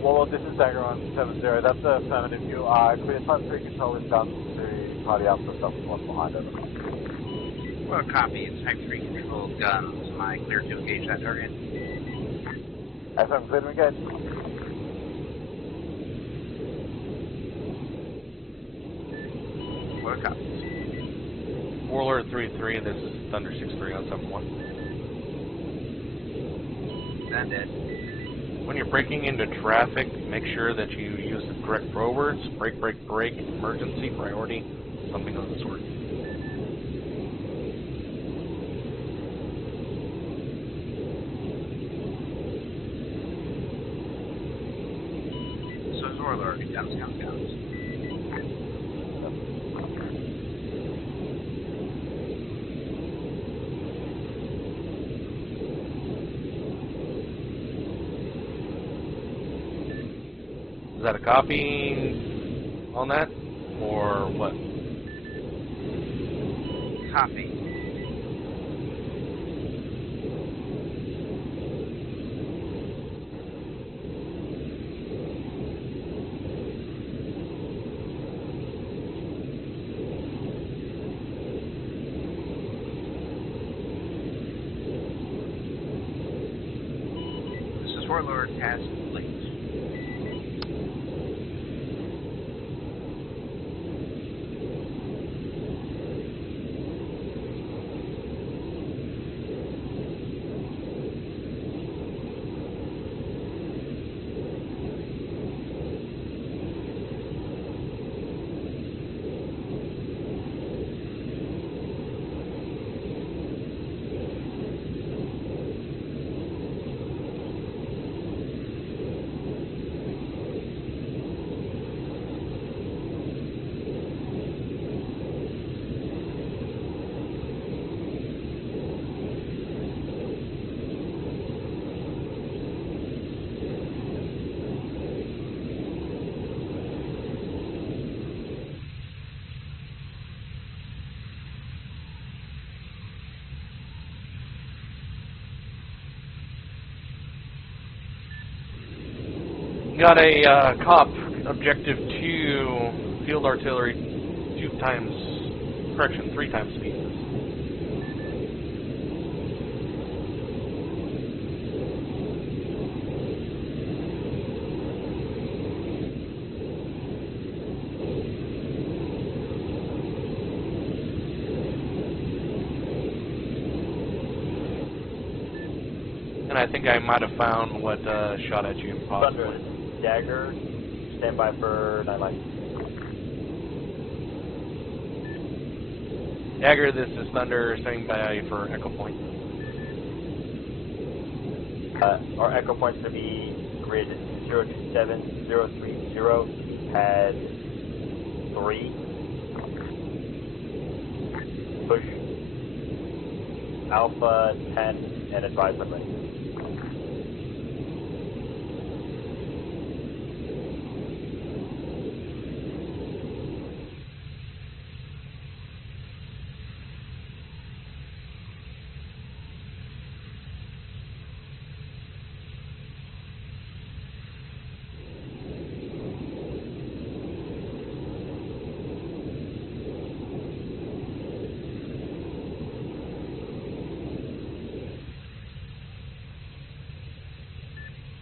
Well, this is Dagger on 70. That's a affirmative. You are clear type 3 control with guns to party up the stuff one behind it. What are copies? Type 3 controlled guns. Am I clear to engage that target? FM, clear to engage. What are copies? Warlord 3-3, this is Thunder 6-3 on 7-1. Send it. When you're breaking into traffic, make sure that you use the correct throw words, break, break, break, emergency, priority, something of the sort. So is Warlord. Guns, guns, guns. Is that a copy on that, or what? Copy. This is Warlord. Task complete. Got a COP, objective 2, field artillery, 3 times pieces. And I think I might have found what shot at you, possibly. Thunder, Dagger, stand by for 9 line. Dagger, this is Thunder, standing by for Echo Point. Our Echo Point's going to be grid 027030, pad 3. Push Alpha 10 and advise on ready.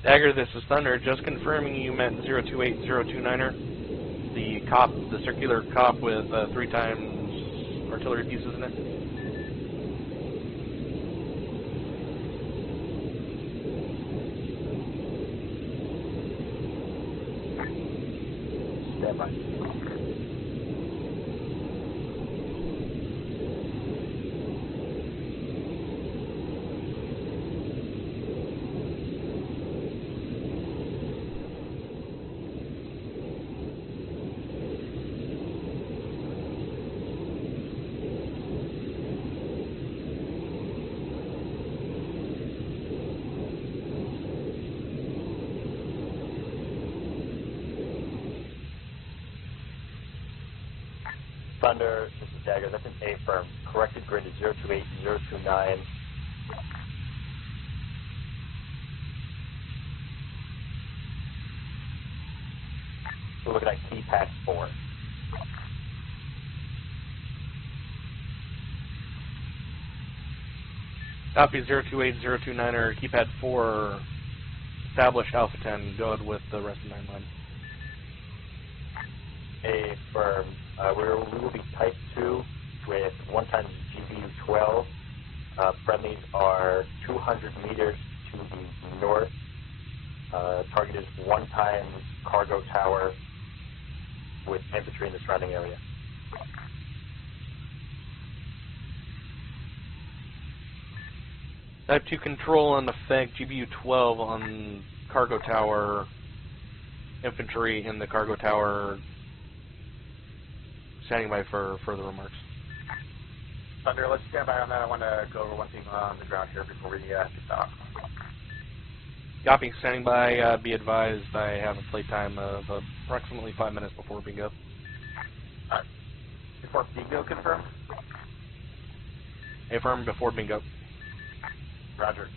Dagger, this is Thunder. Just confirming you meant 028029er. The circular cop with 3 times artillery pieces in it. Stand by. Thunder, this is Dagger, that's an A firm. Corrected grid is 028029. We're looking at keypad 4. Copy 028029er, keypad 4, establish Alpha 10, go ahead with the rest of 9 line. A firm. We will be type 2 with 1 times GBU 12. Friendlies are 200 meters to the north. Target is 1 times cargo tower with infantry in the surrounding area. Type 2 control and effect GBU 12 on cargo tower, infantry in the cargo tower. Standing by for further remarks. Thunder, let's stand by on that. I want to go over one thing on the ground here before we get off. Copy, standing by. Be advised, I have a play time of approximately 5 minutes before bingo. Before bingo confirmed? Affirm before bingo. Roger.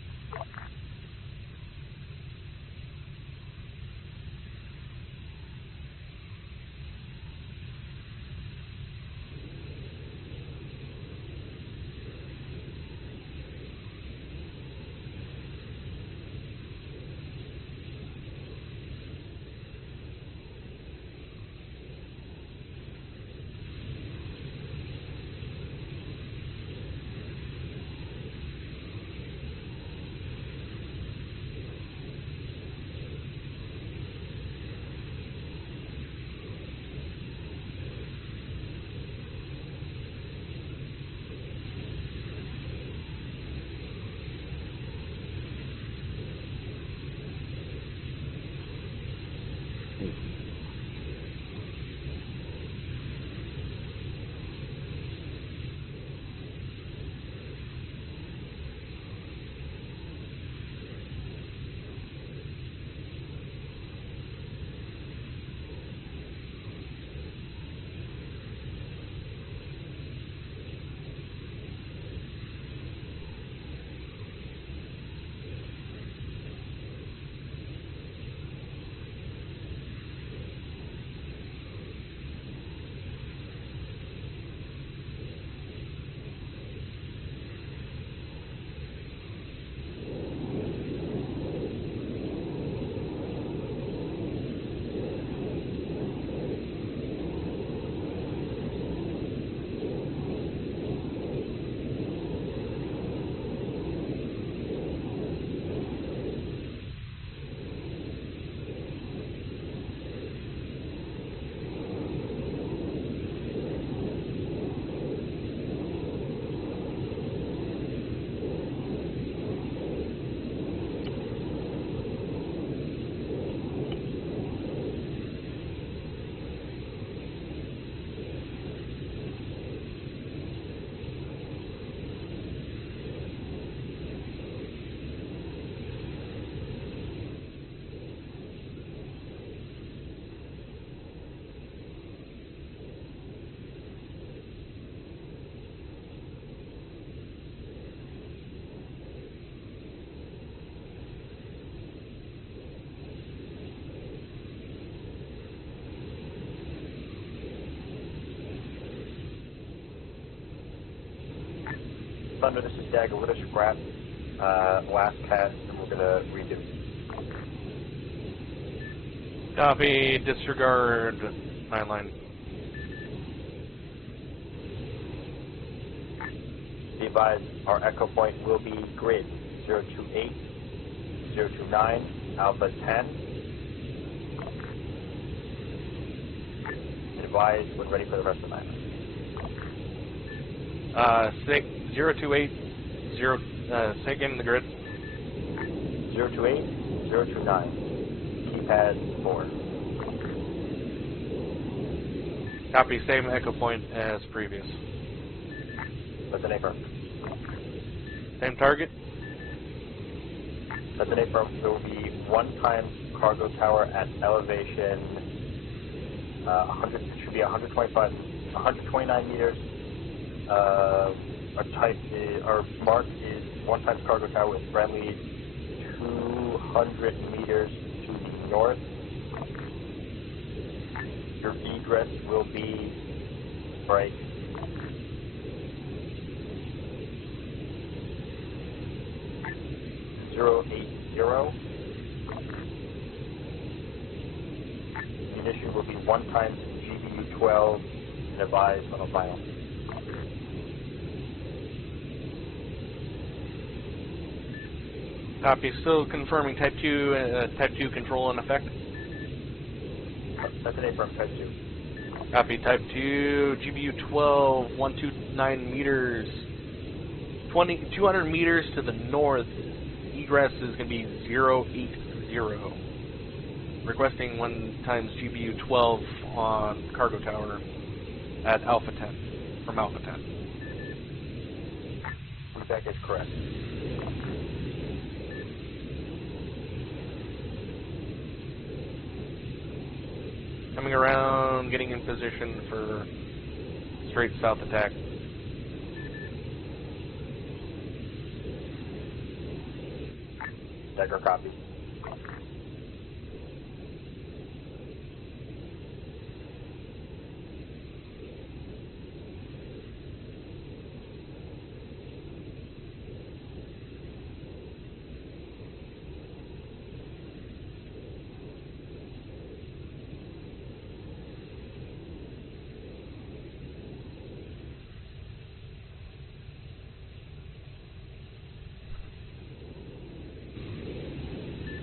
Thunder, this is Dagger. We're going to scrap last cast, and we're going to redo. Copy. Disregard 9 line. Be advised, our echo point will be grid 028, 029, Alpha 10. Be advised when ready for the rest of the night. 028, say again the grid. 028, 029, keypad 4. Copy. Same echo point as previous. That's an affirm. Same target. That's an affirm. It will be 1 times cargo tower at elevation 100. It should be 125, 129 meters. Our type is, our mark is 1 times cargo tower with friendly 200 meters to the north. Your egress will be right. .080. Munition will be 1 times GBU 12 and advised on a vinyl. Copy. Still confirming type 2 control in effect. That's an affirm, type 2. Copy. Type 2 GBU 12 129 meters 200 meters to the north. Egress is going to be 080. Requesting 1 times GBU 12 on cargo tower at Alpha 10, from Alpha 10. Feedback is correct. Coming around, getting in position for straight south attack. Dagger copy.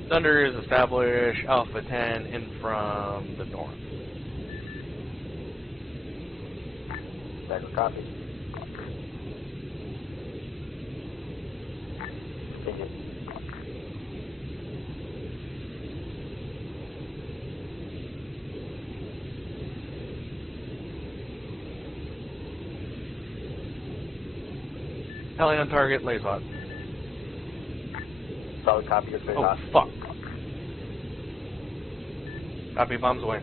Thunder is established Alpha 10 in from the north. Dagger copy. Continue. Heli on target, lays hot. Solid copy, you're clear Oh, hot. fuck. Copy, bombs away.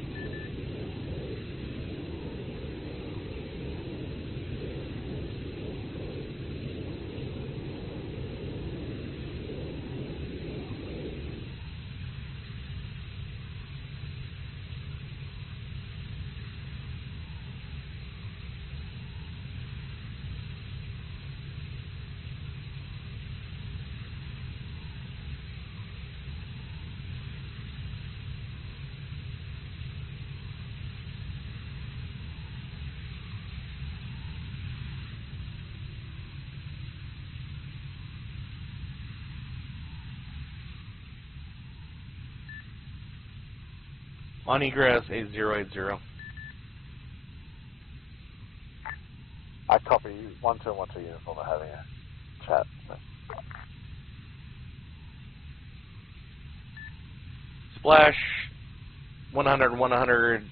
On egress, 8080. I copy 1212 uniform having a chat. So. Splash, 100, 100,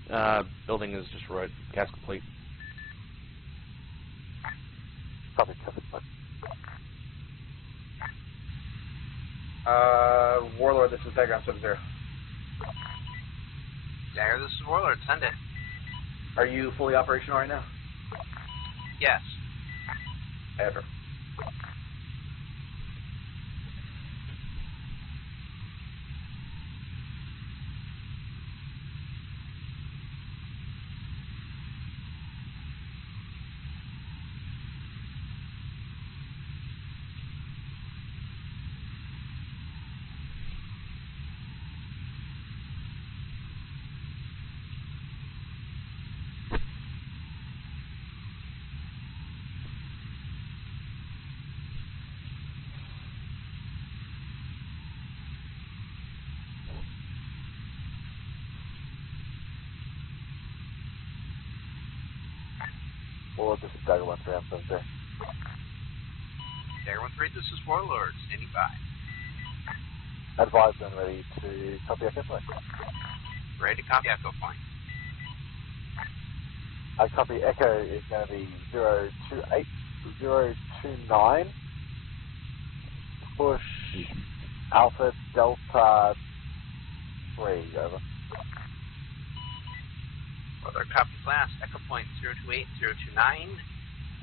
building is destroyed. Cast complete. Copy, copy. Warlord, this is Dagger on Sub-Zero. Dagger, this is Warlord. Send it. Are you fully operational right now? Yes. Ever. Or this is Dagger 1-3, I'm 7-0. Dagger 1-3, this is Warlord, standing by. Advised and ready to copy Echo Point. Ready to copy Echo Point. I copy Echo is going to be 028029. Push Alpha Delta 3, over. Other copy last, Echo Point 028029,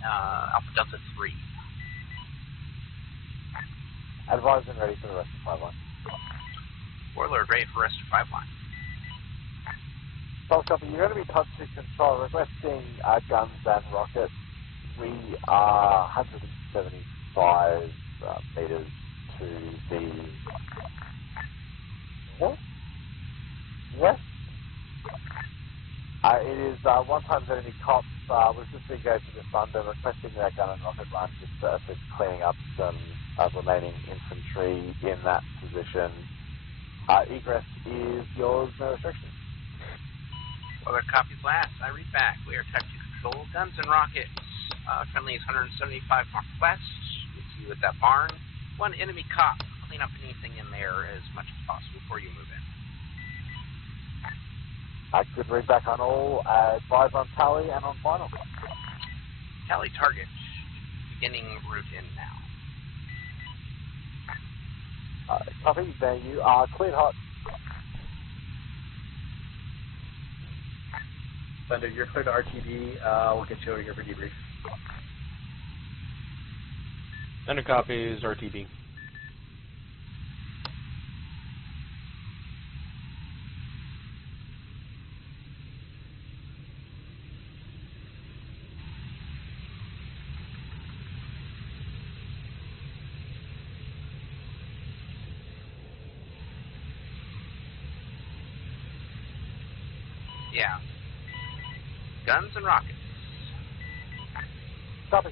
Alpha Delta 3. Advised and ready for the rest of 5 line. Warlord ready for rest of 5 line. Solid copy, you're going to be touch to control, requesting guns and rockets. We are 175 meters to the north, west. It is 1 times enemy cops. We've just engaged with the Thunder, requesting that gun and rocket run just to assist cleaning up some remaining infantry in that position. Egress is yours, no restrictions. Other copies last, I read back. We are type 2 control, guns and rockets. Friendly is 175 mark west. We see you at that barn. 1 enemy cop. Clean up anything in there as much as possible before you move in. Good read back on all. Advise on tally and on final. Tally target. Beginning route in now. Copy, there you are cleared hot. Thunder, you're clear to RTB. We'll get you over here for debrief. Thunder copies RTB. Yeah. Guns and rockets. Copy.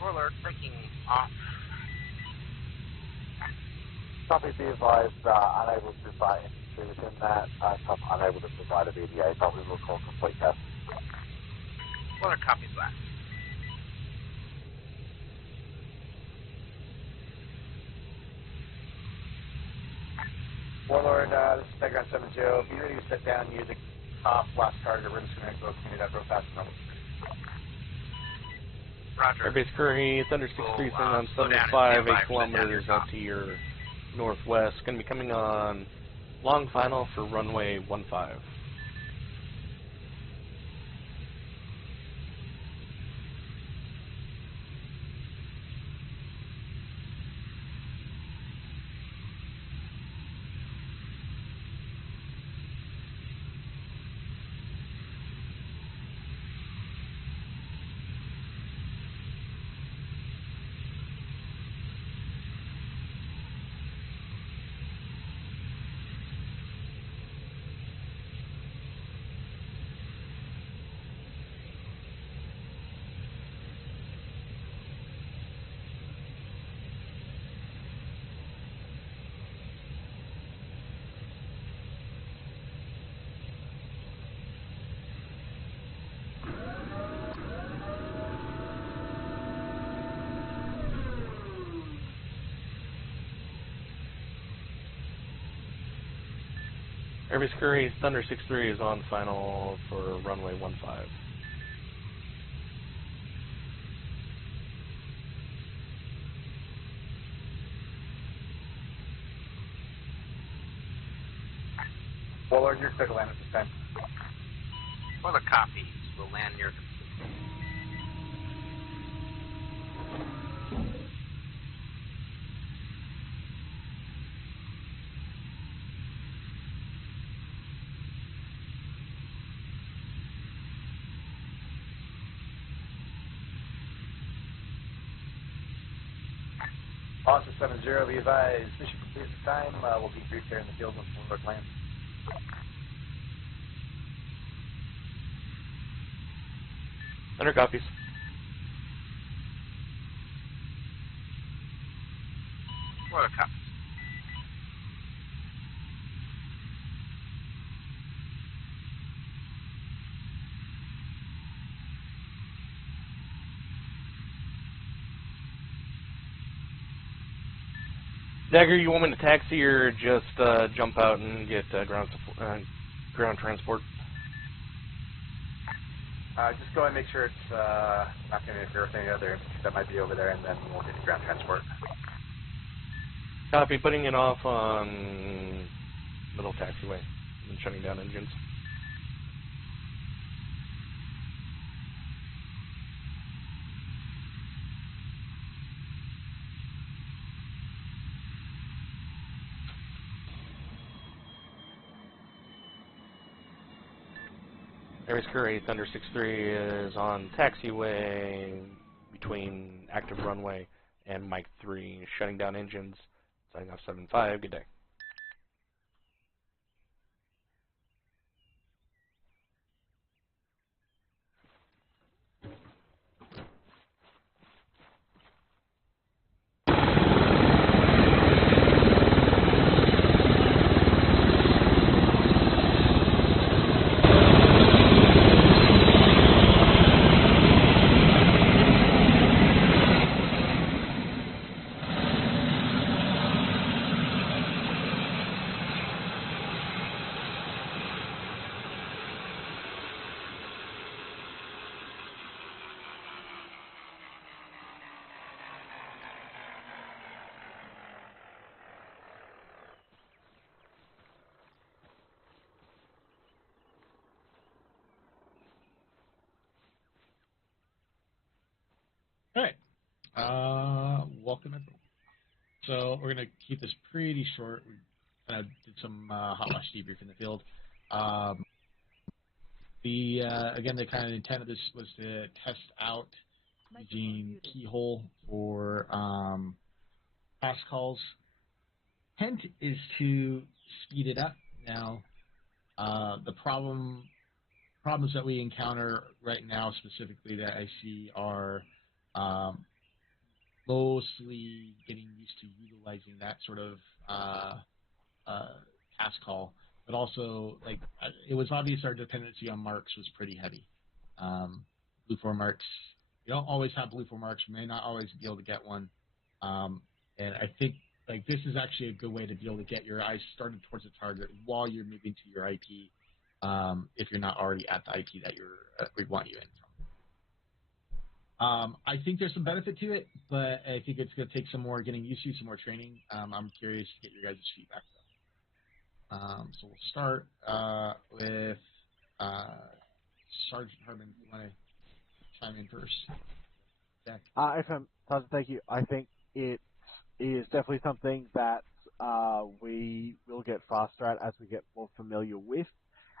Warlord breaking off. Copy, be advised, unable to fire infantry within that. Unable to provide a VDA, but we will call complete test. Warlord copies last. Warlord, this is Dagger 7-0. Be ready to set down near the top last target. We're just going to go clean it up real fast. Roger. Airbase Curry, Thunder 6-3, sending on 75, 8 kilometers out to your northwest. Going to be coming on long final for runway 15. Airbase Curry, Thunder 6-3 is on final for runway 15. Warlord, you're clear to land at this time. Warlord copies. We'll land near the Oscar 7-0, be advised. Mission complete at this time. We'll be briefed there in the field once Warlord lands. Thunder copies. What a cop. Dagger, you want me to taxi or just jump out and get ground transport? Just go and make sure it's not going to interfere with any other that might be over there, and then we'll get to ground transport. Copy, putting it off on middle taxiway and shutting down engines. Aries Curry, Thunder 6-3 is on taxiway between active runway and Mike 3, shutting down engines, signing off 7-5, good day. All right. Welcome everyone. So we're gonna keep this pretty short. We kind of did some hot wash debrief in the field. Again, the kind of intent of this was to test out using keyhole for pass calls. Intent is to speed it up. Now, the problems that we encounter right now, specifically that I see, are mostly getting used to utilizing that sort of task call, but also like it was obvious our dependency on marks was pretty heavy. Blue 4 marks, you don't always have blue 4 marks. You may not always be able to get one, and I think like this is actually a good way to be able to get your eyes started towards the target while you're moving to your IP, if you're not already at the IP that we want you in. I think there's some benefit to it, but I think it's going to take some more getting used to, some more training. I'm curious to get your guys' feedback, though. So we'll start with Sergeant Herman. You want to chime in first? Jack? Thank you. I think it is definitely something that we will get faster at as we get more familiar with.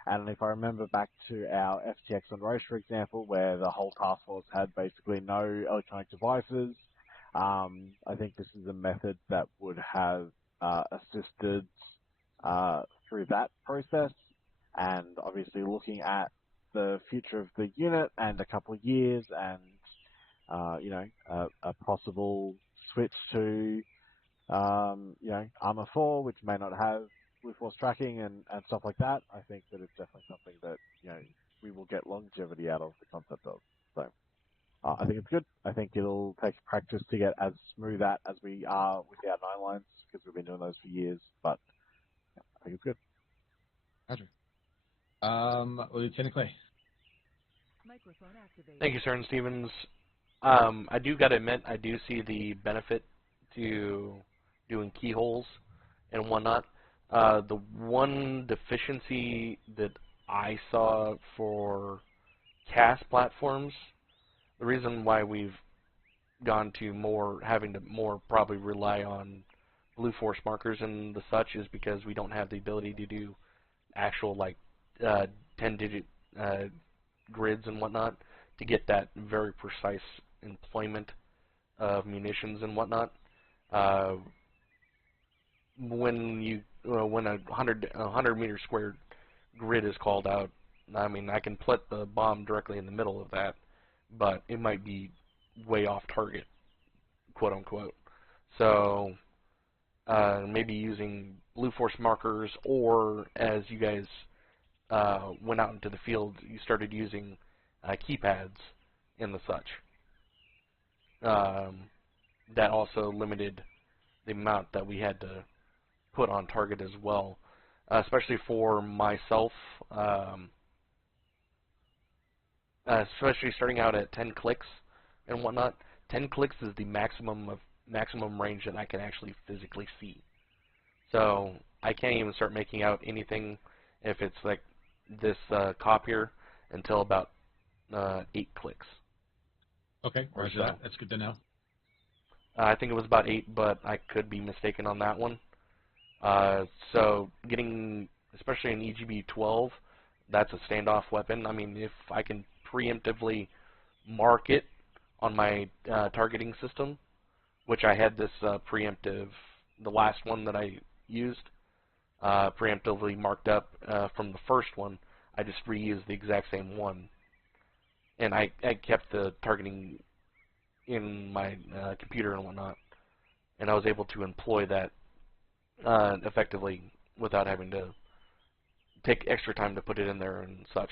And if I remember back to our FTX on Roche, for example, where the whole task force had basically no electronic devices, I think this is a method that would have assisted through that process. And obviously looking at the future of the unit and a couple of years and, a possible switch to, Armor 4, which may not have Blue Force tracking and stuff like that, I think that it's definitely something that, we will get longevity out of the concept of. So I think it's good. I think it'll take practice to get as smooth at as we are with our 9 lines, because we've been doing those for years, but I think it's good. Roger. Lieutenant Clay. Microphone activated. Thank you, Sergeant Stevens. I do got to admit, I do see the benefit to doing keyholes and whatnot. The one deficiency that I saw for CAS platforms, the reason why we've gone to having to probably rely on Blue Force markers and the such, is because we don't have the ability to do actual 10-digit grids and whatnot to get that very precise employment of munitions and whatnot. When a 100 meter squared grid is called out, I mean, I can put the bomb directly in the middle of that, but it might be way off target, quote unquote. So maybe using blue force markers, or as you guys went out into the field, you started using keypads and the such. That also limited the amount that we had to put on target as well, especially for myself, especially starting out at 10 clicks and whatnot. 10 clicks is the maximum range that I can actually physically see. So I can't even start making out anything if it's like this cop here until about 8 clicks. Okay, roger that. That's good to know. I think it was about 8, but I could be mistaken on that one. So getting, especially an EGB-12, that's a standoff weapon. I mean, if I can preemptively mark it on my targeting system, which I had this preemptive, the last one that I used, preemptively marked up from the first one, I just reused the exact same one. And I kept the targeting in my computer and whatnot, and I was able to employ that effectively without having to take extra time to put it in there and such.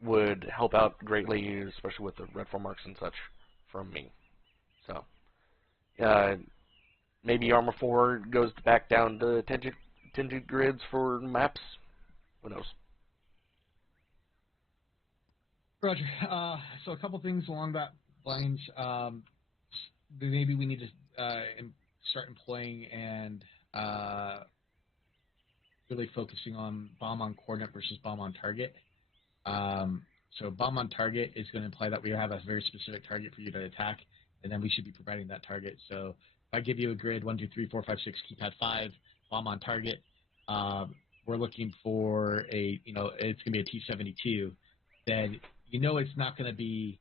Would help out greatly, especially with the red form marks and such from me. So maybe Armor 4 goes back down to tangent grids for maps. Who knows? Roger. So a couple things along that lines. Maybe we need to start employing and really focusing on bomb on coordinate versus bomb on target. So bomb on target is going to imply that we have a very specific target for you to attack, and then we should be providing that target. So if I give you a grid 1, 2, 3, 4, 5, 6, keypad 5, bomb on target, we're looking for a, it's going to be a T-72, then it's not going to be,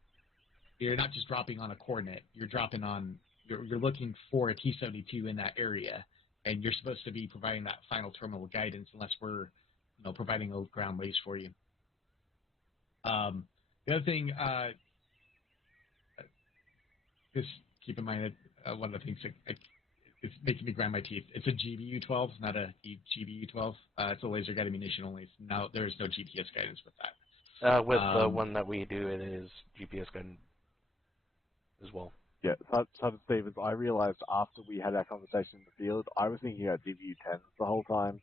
you're not just dropping on a coordinate, you're dropping on, you're looking for a T-72 in that area, and you're supposed to be providing that final terminal guidance unless we're, providing a ground base for you. The other thing, just keep in mind that one of the things that it's making me grind my teeth. It's a GBU-12, not a GBU-12. It's a laser guided munition only. Now there is no GPS guidance with that. With the one that we do, it is GPS guided as well. Yeah, Sergeant Stevens, I realized after we had our conversation in the field, I was thinking about GBU-10s the whole time.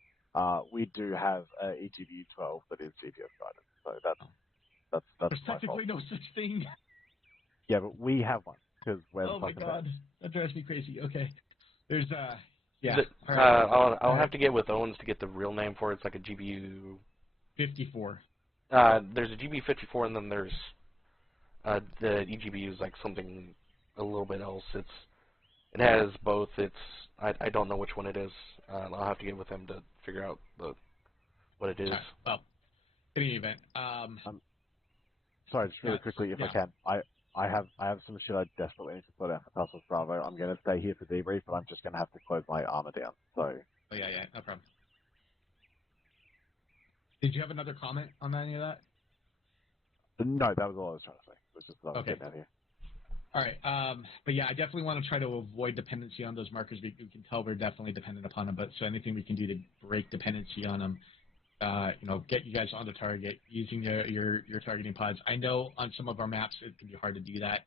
We do have a EGBU-12 that is GPS guided, so that's There's technically no such thing. Yeah, but we have one because we're oh my god, that drives me crazy. Okay, there's yeah. I'll have to get with Owens to get the real name for it. It's like a GBU 54. There's a GBU 54, and then there's the EGBU is like something a little bit else. It has both. I don't know which one it is. I'll have to get with him to figure out what it is. Right. Well, in any event, sorry, just really quickly, if I can, I have some shit I desperately need to put out for Tussles Bravo. I'm going to stay here for debrief, but I'm just going to have to close my armor down. So. Oh yeah, no problem. Did you have another comment on any of that? No, that was all I was trying to say. It was just that I was okay. getting out here. All right, but yeah, I definitely want to try to avoid dependency on those markers. We can tell we're definitely dependent upon them, but so anything we can do to break dependency on them, get you guys on the target using your targeting pods. I know on some of our maps it can be hard to do that.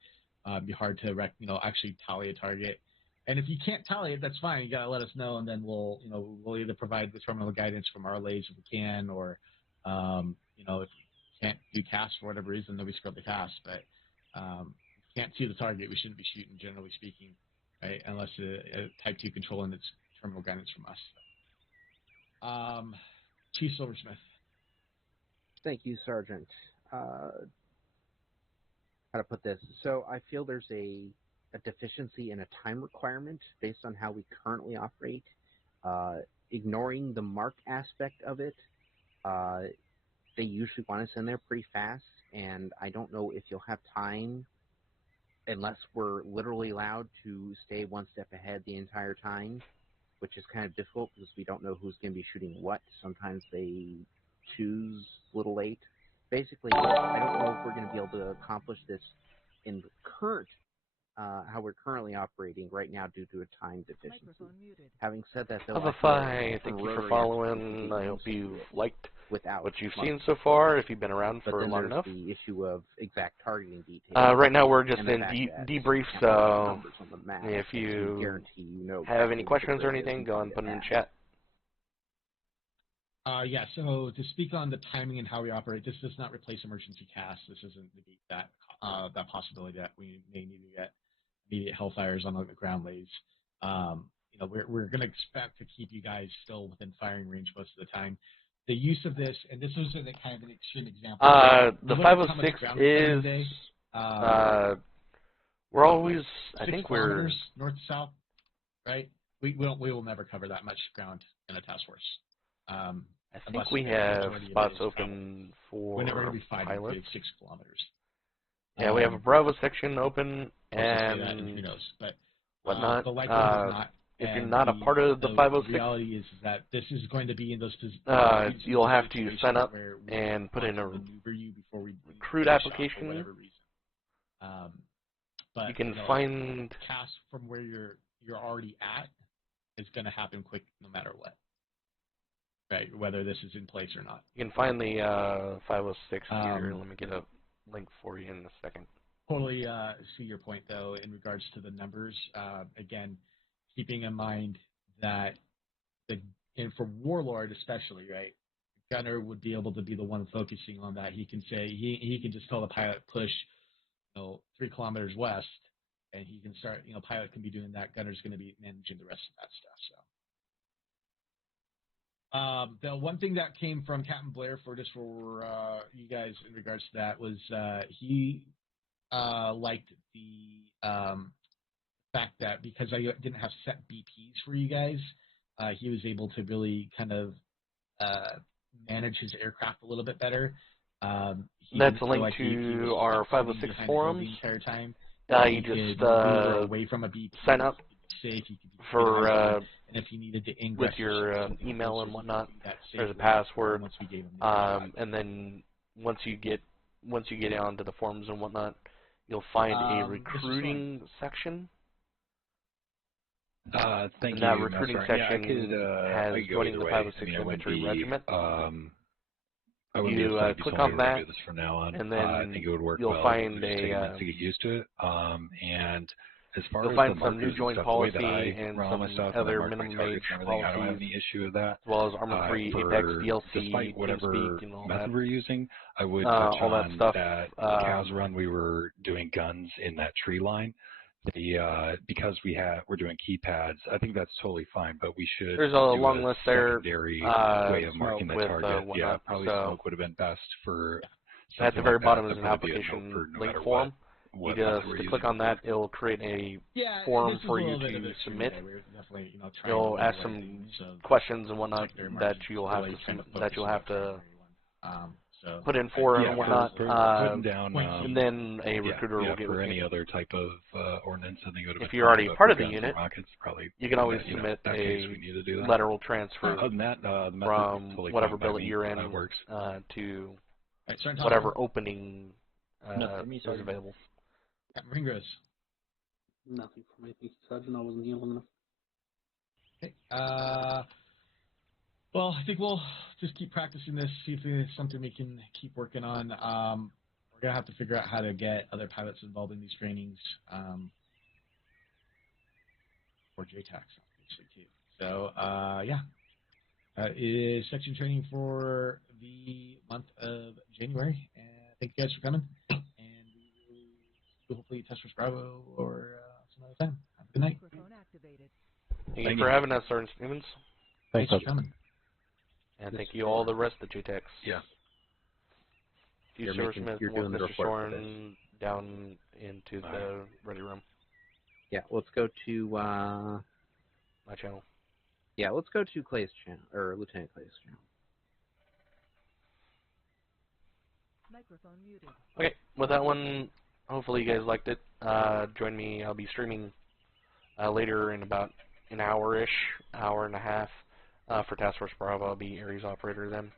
Be hard to actually tally a target. And if you can't tally it, that's fine. You gotta let us know, and then we'll either provide the terminal guidance from our lays if we can, or if we can't do casts for whatever reason, then we scrub the cast. But if we can't see the target, we shouldn't be shooting, generally speaking, right? Unless a Type 2 control and it's terminal guidance from us. Chief Silversmith. Thank you, Sergeant. How to put this? So I feel there's a deficiency in a time requirement based on how we currently operate. Ignoring the mark aspect of it, they usually want us in there pretty fast, and I don't know if you'll have time unless we're literally allowed to stay one step ahead the entire time, which is kind of difficult because we don't know who's going to be shooting what. Sometimes they 2's a little late. Basically, I don't know if we're going to be able to accomplish this in the current, how we're currently operating right now due to a time deficiency. Having said that, though, Thank you for following. I hope you've liked what you've seen so far, if you've been around for long enough. The issue of exact targeting details. Right now we're just in debrief, so if you have any questions or anything, go and put them in chat. Yeah, so to speak on the timing and how we operate, this does not replace emergency casts. This doesn't negate that possibility that we may need to get immediate hellfires on the ground lays. You know, we're going to expect to keep you guys still within firing range most of the time. The use of this, and this was kind of an extreme example. The 506 is, we're always, I think we're north to south, right? We will never cover that much ground in a task force. I think we have spots open for we're going to be fighting pilots. 6 kilometers. Yeah, we have a Bravo section open and who knows, but whatnot. The likelihood is not. If you're not a part of the 506, the reality is that this is going to be in those positions. You'll have to sign up and put in a recruit application. For whatever reason. But you can find cast from where you're already at is going to happen quick no matter what. Right, whether this is in place or not. You can find the 506 here. Let me get a link for you in a second. Totally see your point, though, in regards to the numbers. Again, keeping in mind that and for Warlord especially, right, Gunner would be able to be the one focusing on that. He can say he can just tell the pilot push, 3 kilometers west, and he can start. Pilot can be doing that. Gunner's going to be managing the rest of that stuff. So. The one thing that came from Captain Blair for you guys in regards to that was he liked the fact that because I didn't have set BPs for you guys, he was able to really kind of manage his aircraft a little bit better. That's a link to our 506 forums. The entire time. You just away from a BP, sign up for and if you needed to with your email and whatnot. There's a password, and then once you get onto the forums and whatnot, you'll find a recruiting section. Thank and you. that recruiting section has joining the way. 506 Infantry Regiment. I wouldn't you be able to click tell on me that, to do this from now on. and then I think it would work you'll well. find Just take a minute a to get used to it. And as far you'll as find the some new markers joint and stuff, policy the way that I and run all my some stuff, other and I mark my minimum targets age and everything, I don't have policies, any issue with that. as well as Armor 3, Apex, DLC, despite whatever TeamSpeak, and all method that. we're using, I would touch all that on stuff. that Cows run we were doing guns in that tree line. Because we're doing keypads, I think that's totally fine, but we should There's a do long list there. secondary way of marking the target. Whatnot, probably so smoke would have been best for at the something very like bottom that. is an That'd probably be a application note for no link matter form. what You method just we're click using. on that, it'll create a form for you to submit. It'll ask some questions and whatnot that you'll have to put in for and whatnot. Putting down, and then a recruiter will get for with any you. other type of ordnance. I think it would have If been you're already fine, part but of the for guns unit, and rockets, probably, you can always submit that case, we need to do that. lateral transfer Other than that, the method from totally whatever fine by billet me. you're in That works. to Right, whatever opening is available. Ringos. Nothing for me. Thanks, Sergeant. I wasn't here long enough. Okay. Well, I think we'll just keep practicing this, see if there's something we can keep working on. We're going to have to figure out how to get other pilots involved in these trainings for JTACs, obviously, too. So, yeah. Is section training for the month of January. And thank you guys for coming. And we will hopefully Task Force Bravo or some other time. Have a good night. Thank you for having us, Sergeant Stevens. Thanks for coming. And thank you all the rest of the JTACs. Yeah. You, Sir Smith, Mr. Soren, down into the ready room. Yeah, let's go to my channel. Yeah, let's go to Clay's channel, or Lieutenant Clay's channel. Microphone muted. Okay, with that one, hopefully you guys liked it. Join me. I'll be streaming later in about an hour-ish, hour and a half for Task Force Bravo. I'll be Ares operator then.